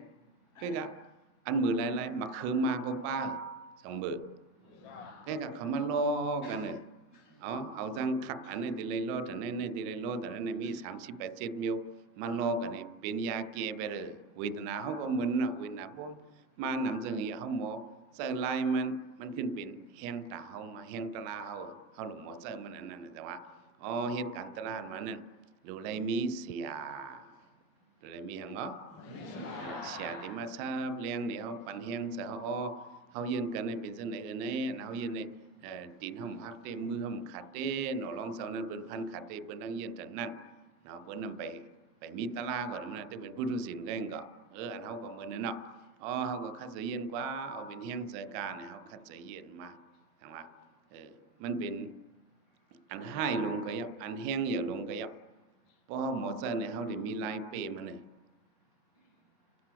cái cảอันมือลายๆมาคือมาก็ป้า2 มื้อcái cảเขามาล้อกันเนี่ยเอาจังคักอันนี้ติเลยล้อแต่นั้นติเลยล้อแต่นั้นมี38 7มิลมาล้อกันเนี่ยเป็นยาแก้ไปเลยเวทนาเขาก็มึนน่ะเวทนาพวกมานำจังเฮาหมอใส่ลายมันขึ้นเป็นแห้งตาเฮามาแห้งตาเฮาหลวงหมอใส่มันนั่นแต่ว่าเหตุการณ์ตลาดมานั่นดูเลยมีเสียดูเลยมีหังเนาะเสียที่มาทราบเลี้ยงเดี๋ยวปันแห้งใส่เฮายืนกันในเป็นจังได๋เฮายืนในตีนเฮาหักเต้มือเฮาขาดเต้หนอรองเซานั้นเปิ้นพันขาดเต้เปิ้นดังยืนจังนั้นเนาะเปิ้นนำไปมีตลาก่อนมันจะเป็นพุทธศีลก็เองก็อันเฮาก็เหมือนนั่นเนาะเฮาก็คัดเสเย็นกว่าเอาเป็นแห้งใส่กาเนี่ยเฮาคัดเสเย็นมาจังว่ามันเป็นอันให้ลงก็ยับอันแห้งอย่าลงก็ยับเพราะหมอเจ้าเนี่ยเฮาได้มีลายเป้มันน่ะ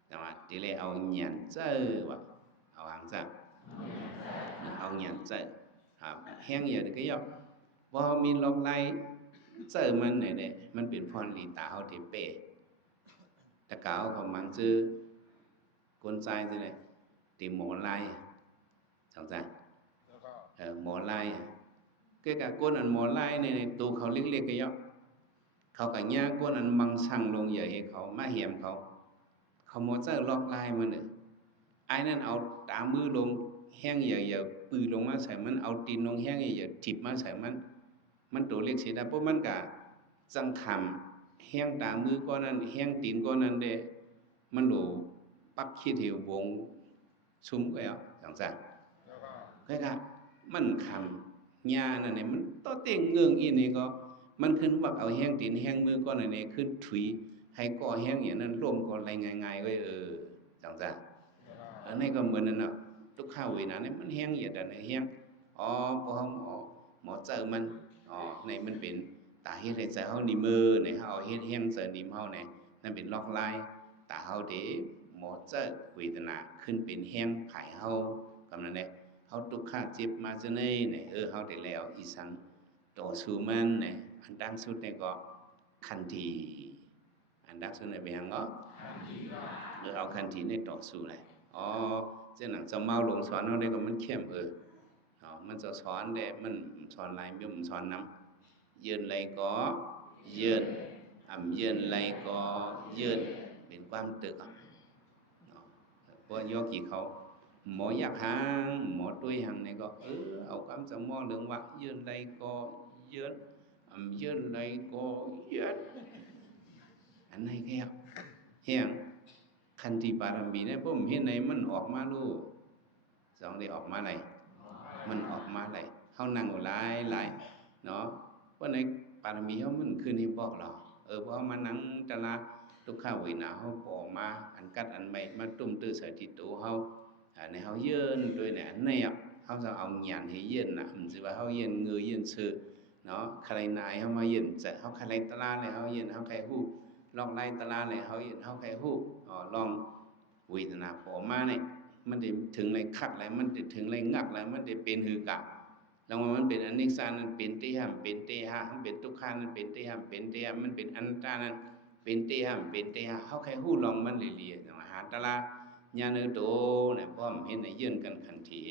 แต่ว่าทีแรกเอาหยันเจ้อว่าเอาหางซะเอาหยันเจ้อครับแห้งอย่าก็ยับพอมีลงลายเจ้อมันเนี่ยมันเป็นพรลีตาเฮาที่เป้ตะกาวของมันชื่อคนใจจังได๋ติหมอลายจังซั่นหมอลายcái cả con ăn mò lai này tụเขาเล็กๆก็ยับเขาก็ย่าคนอันมังสั่งลงใหญ่เขามาเหี่ยมเขาหมอเจอล็อกลายมันน่ะไอ้นั่นเอาตามือลงแห้งใหญ่ๆปือลงมาใส่มันเอาตีนลงแห้งใหญ่ๆถิบมาใส่มันตัวเล็กสิได้เพราะมันก็จังคำแห้งตามือก้อนนั้นแห้งตีนก้อนนั้นเด้มันโหปักขี้เถียววงซุ้มก็เอาจังซั่นก็มันคำยานั่นเนี่ยมันต่อเต่งเงืองอีนี่ก็มันขึ้นบักเอาแห้งตีนแห้งมือก้อนนั่นนี่ขึ้นถุยให้ก่อแห้งอย่างนั้นร่วมก่ออะไรง่ายๆก็จังซั่นอันนี้ก็เหมือนนั่นน่ะทุกข้าวเวลาเนี่ยมันแห้งอย่างนั้นแห้งพอหมอเจอมันในมันเป็นตาเฮ็ดให้ใจเฮานี่มือในเฮาเฮ็ดแห้งเสนิ่มเฮาเนี่ยนั่นเป็นล็อกลายตาเฮาเด้หมอเจอเวทนาขึ้นเป็นแห้งไผเฮากำนั้นแหละเฮาทุกข์เจ็บมาจังได๋เนี่ยเฮาได้แล้วอีสังต่อสู้มันเนี่ยอันดังสุดเนี่ยก็คันธีอันดังสุดเนี่ยเป็นหยังเนาะคันธีเอาคันธีเนี่ยต่อสู้เลย เจ้าหนังจะเมาหลงสอนเขาได้ก็มันเข้มมันจะสอนได้มันสอนหลายมีมันสอนนำยืนไรก็ยืนยืนไรก็ยืนเป็นความตึกเพราะยกกี่เขาหมออยากหางหมอตุ้ยหางnàyก็เอาความจะมอเรื่องว่ายืนไรก็ยืนยืนไรก็ยืนอันไหนแค่เฮียงคันธิบารมีเนี่ยผมเห็นในมันออกมาลูกสองได้ออกมาไหนมันออกมาไหนเขานั่งหลายเนาะเพราะในบารมีเขามันคืนให้บอกเราเพราะมานั่งตะละทุกข้าววินาเขาปอกมาอันกัดอันใหม่มาตุ่มตื้อใส่ที่ตัวเขาในเขาเยินด้วยเนี่ยอันนี้เขาจะเอาหยานให้เยินนะมันจะว่าเขาเยินเงยเยินสื่อเนาะใครนายเขามาเยินจะเขาใครตะละเลยเขาเยินเขาใครหู้ลองไล่ตะลาเลยเขาเยินเขาใครหู้ลองวิจารณาปอกมาเนี่ยมันจะถึงอะไรคัดอะไรมันจะถึงอะไรงักอะไรมันจะเป็นหือกะแล้วมันเป็นอนิจจานั้นเป็นเตหะเป็นเตหะมันเป็นทุกขานั้นเป็นเตหะเป็นเตหะมันเป็นอนัตตานั้นเป็นเตหะเป็นเตหะเขาใครหู้ลองมันเลียๆหาตะลาญาณโตเนี่ยพร้อมเห็นในยื่นกันขันที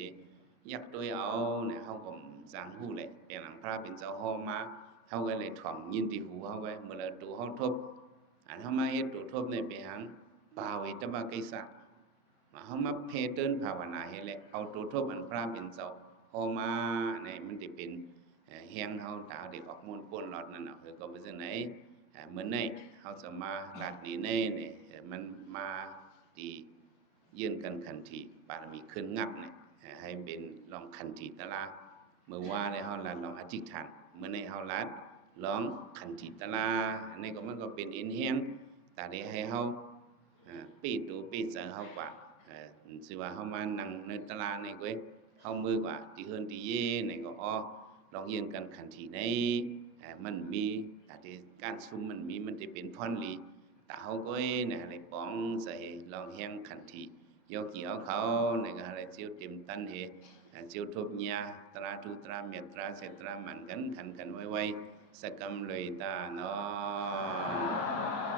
ยักตัวเอาเนี่ยเขาก็สั่งหู้เลยเป็นหลังพระเป็นเจ้าห้อมาเขาก็เลยถ่อมยินตีหูเขาไว้เมื่อเราตัวเขาทบอันเขามาเฮ็ดตัวทบเนี่ยไปหางปาเวตบากิสะเขามาเพเตินภาวนาให้แหละเอาตัวทบอันพระเป็นเจ้าห้อมาเนี่ยมันจะเป็นแห้งเขาตาเด็กออกมวนป้นหลอดนั่นคือก็เป็นไหนเหมือนในเขาจะมาลาดดีในเนี่ยมันมาตียื่นกันขันทีบารมีขึ้นงับเนี่ยให้เป็นลองขันทีตะลาเมื่อว่าได้เฮาลัดลองอธิษฐานเมื่อในเฮาลัดลองขันทีตะลาอันนี้ก็มันก็เป็นเอ็นแห้งแต่ได้ให้เฮาปีตูปีเสือเฮากว่าสิว่าเฮามานั่งในตะลาในก้อยเฮามือกว่าที่เฮินที่เย่ในก็ลองยื่นกันขันทีในมันมีแต่การซุ่มมันมีมันจะเป็นพรลีแต่เฮาก็เนี่ยอะไรป้องใส่ลองแห้งขันทีโยกี่เอาเขาในก็อะไรเจียวเต็มตันเหเจียวทบญาตราทุตราเมตราเสตรามันกันขันไว้สกรรมเลยตาเนาะ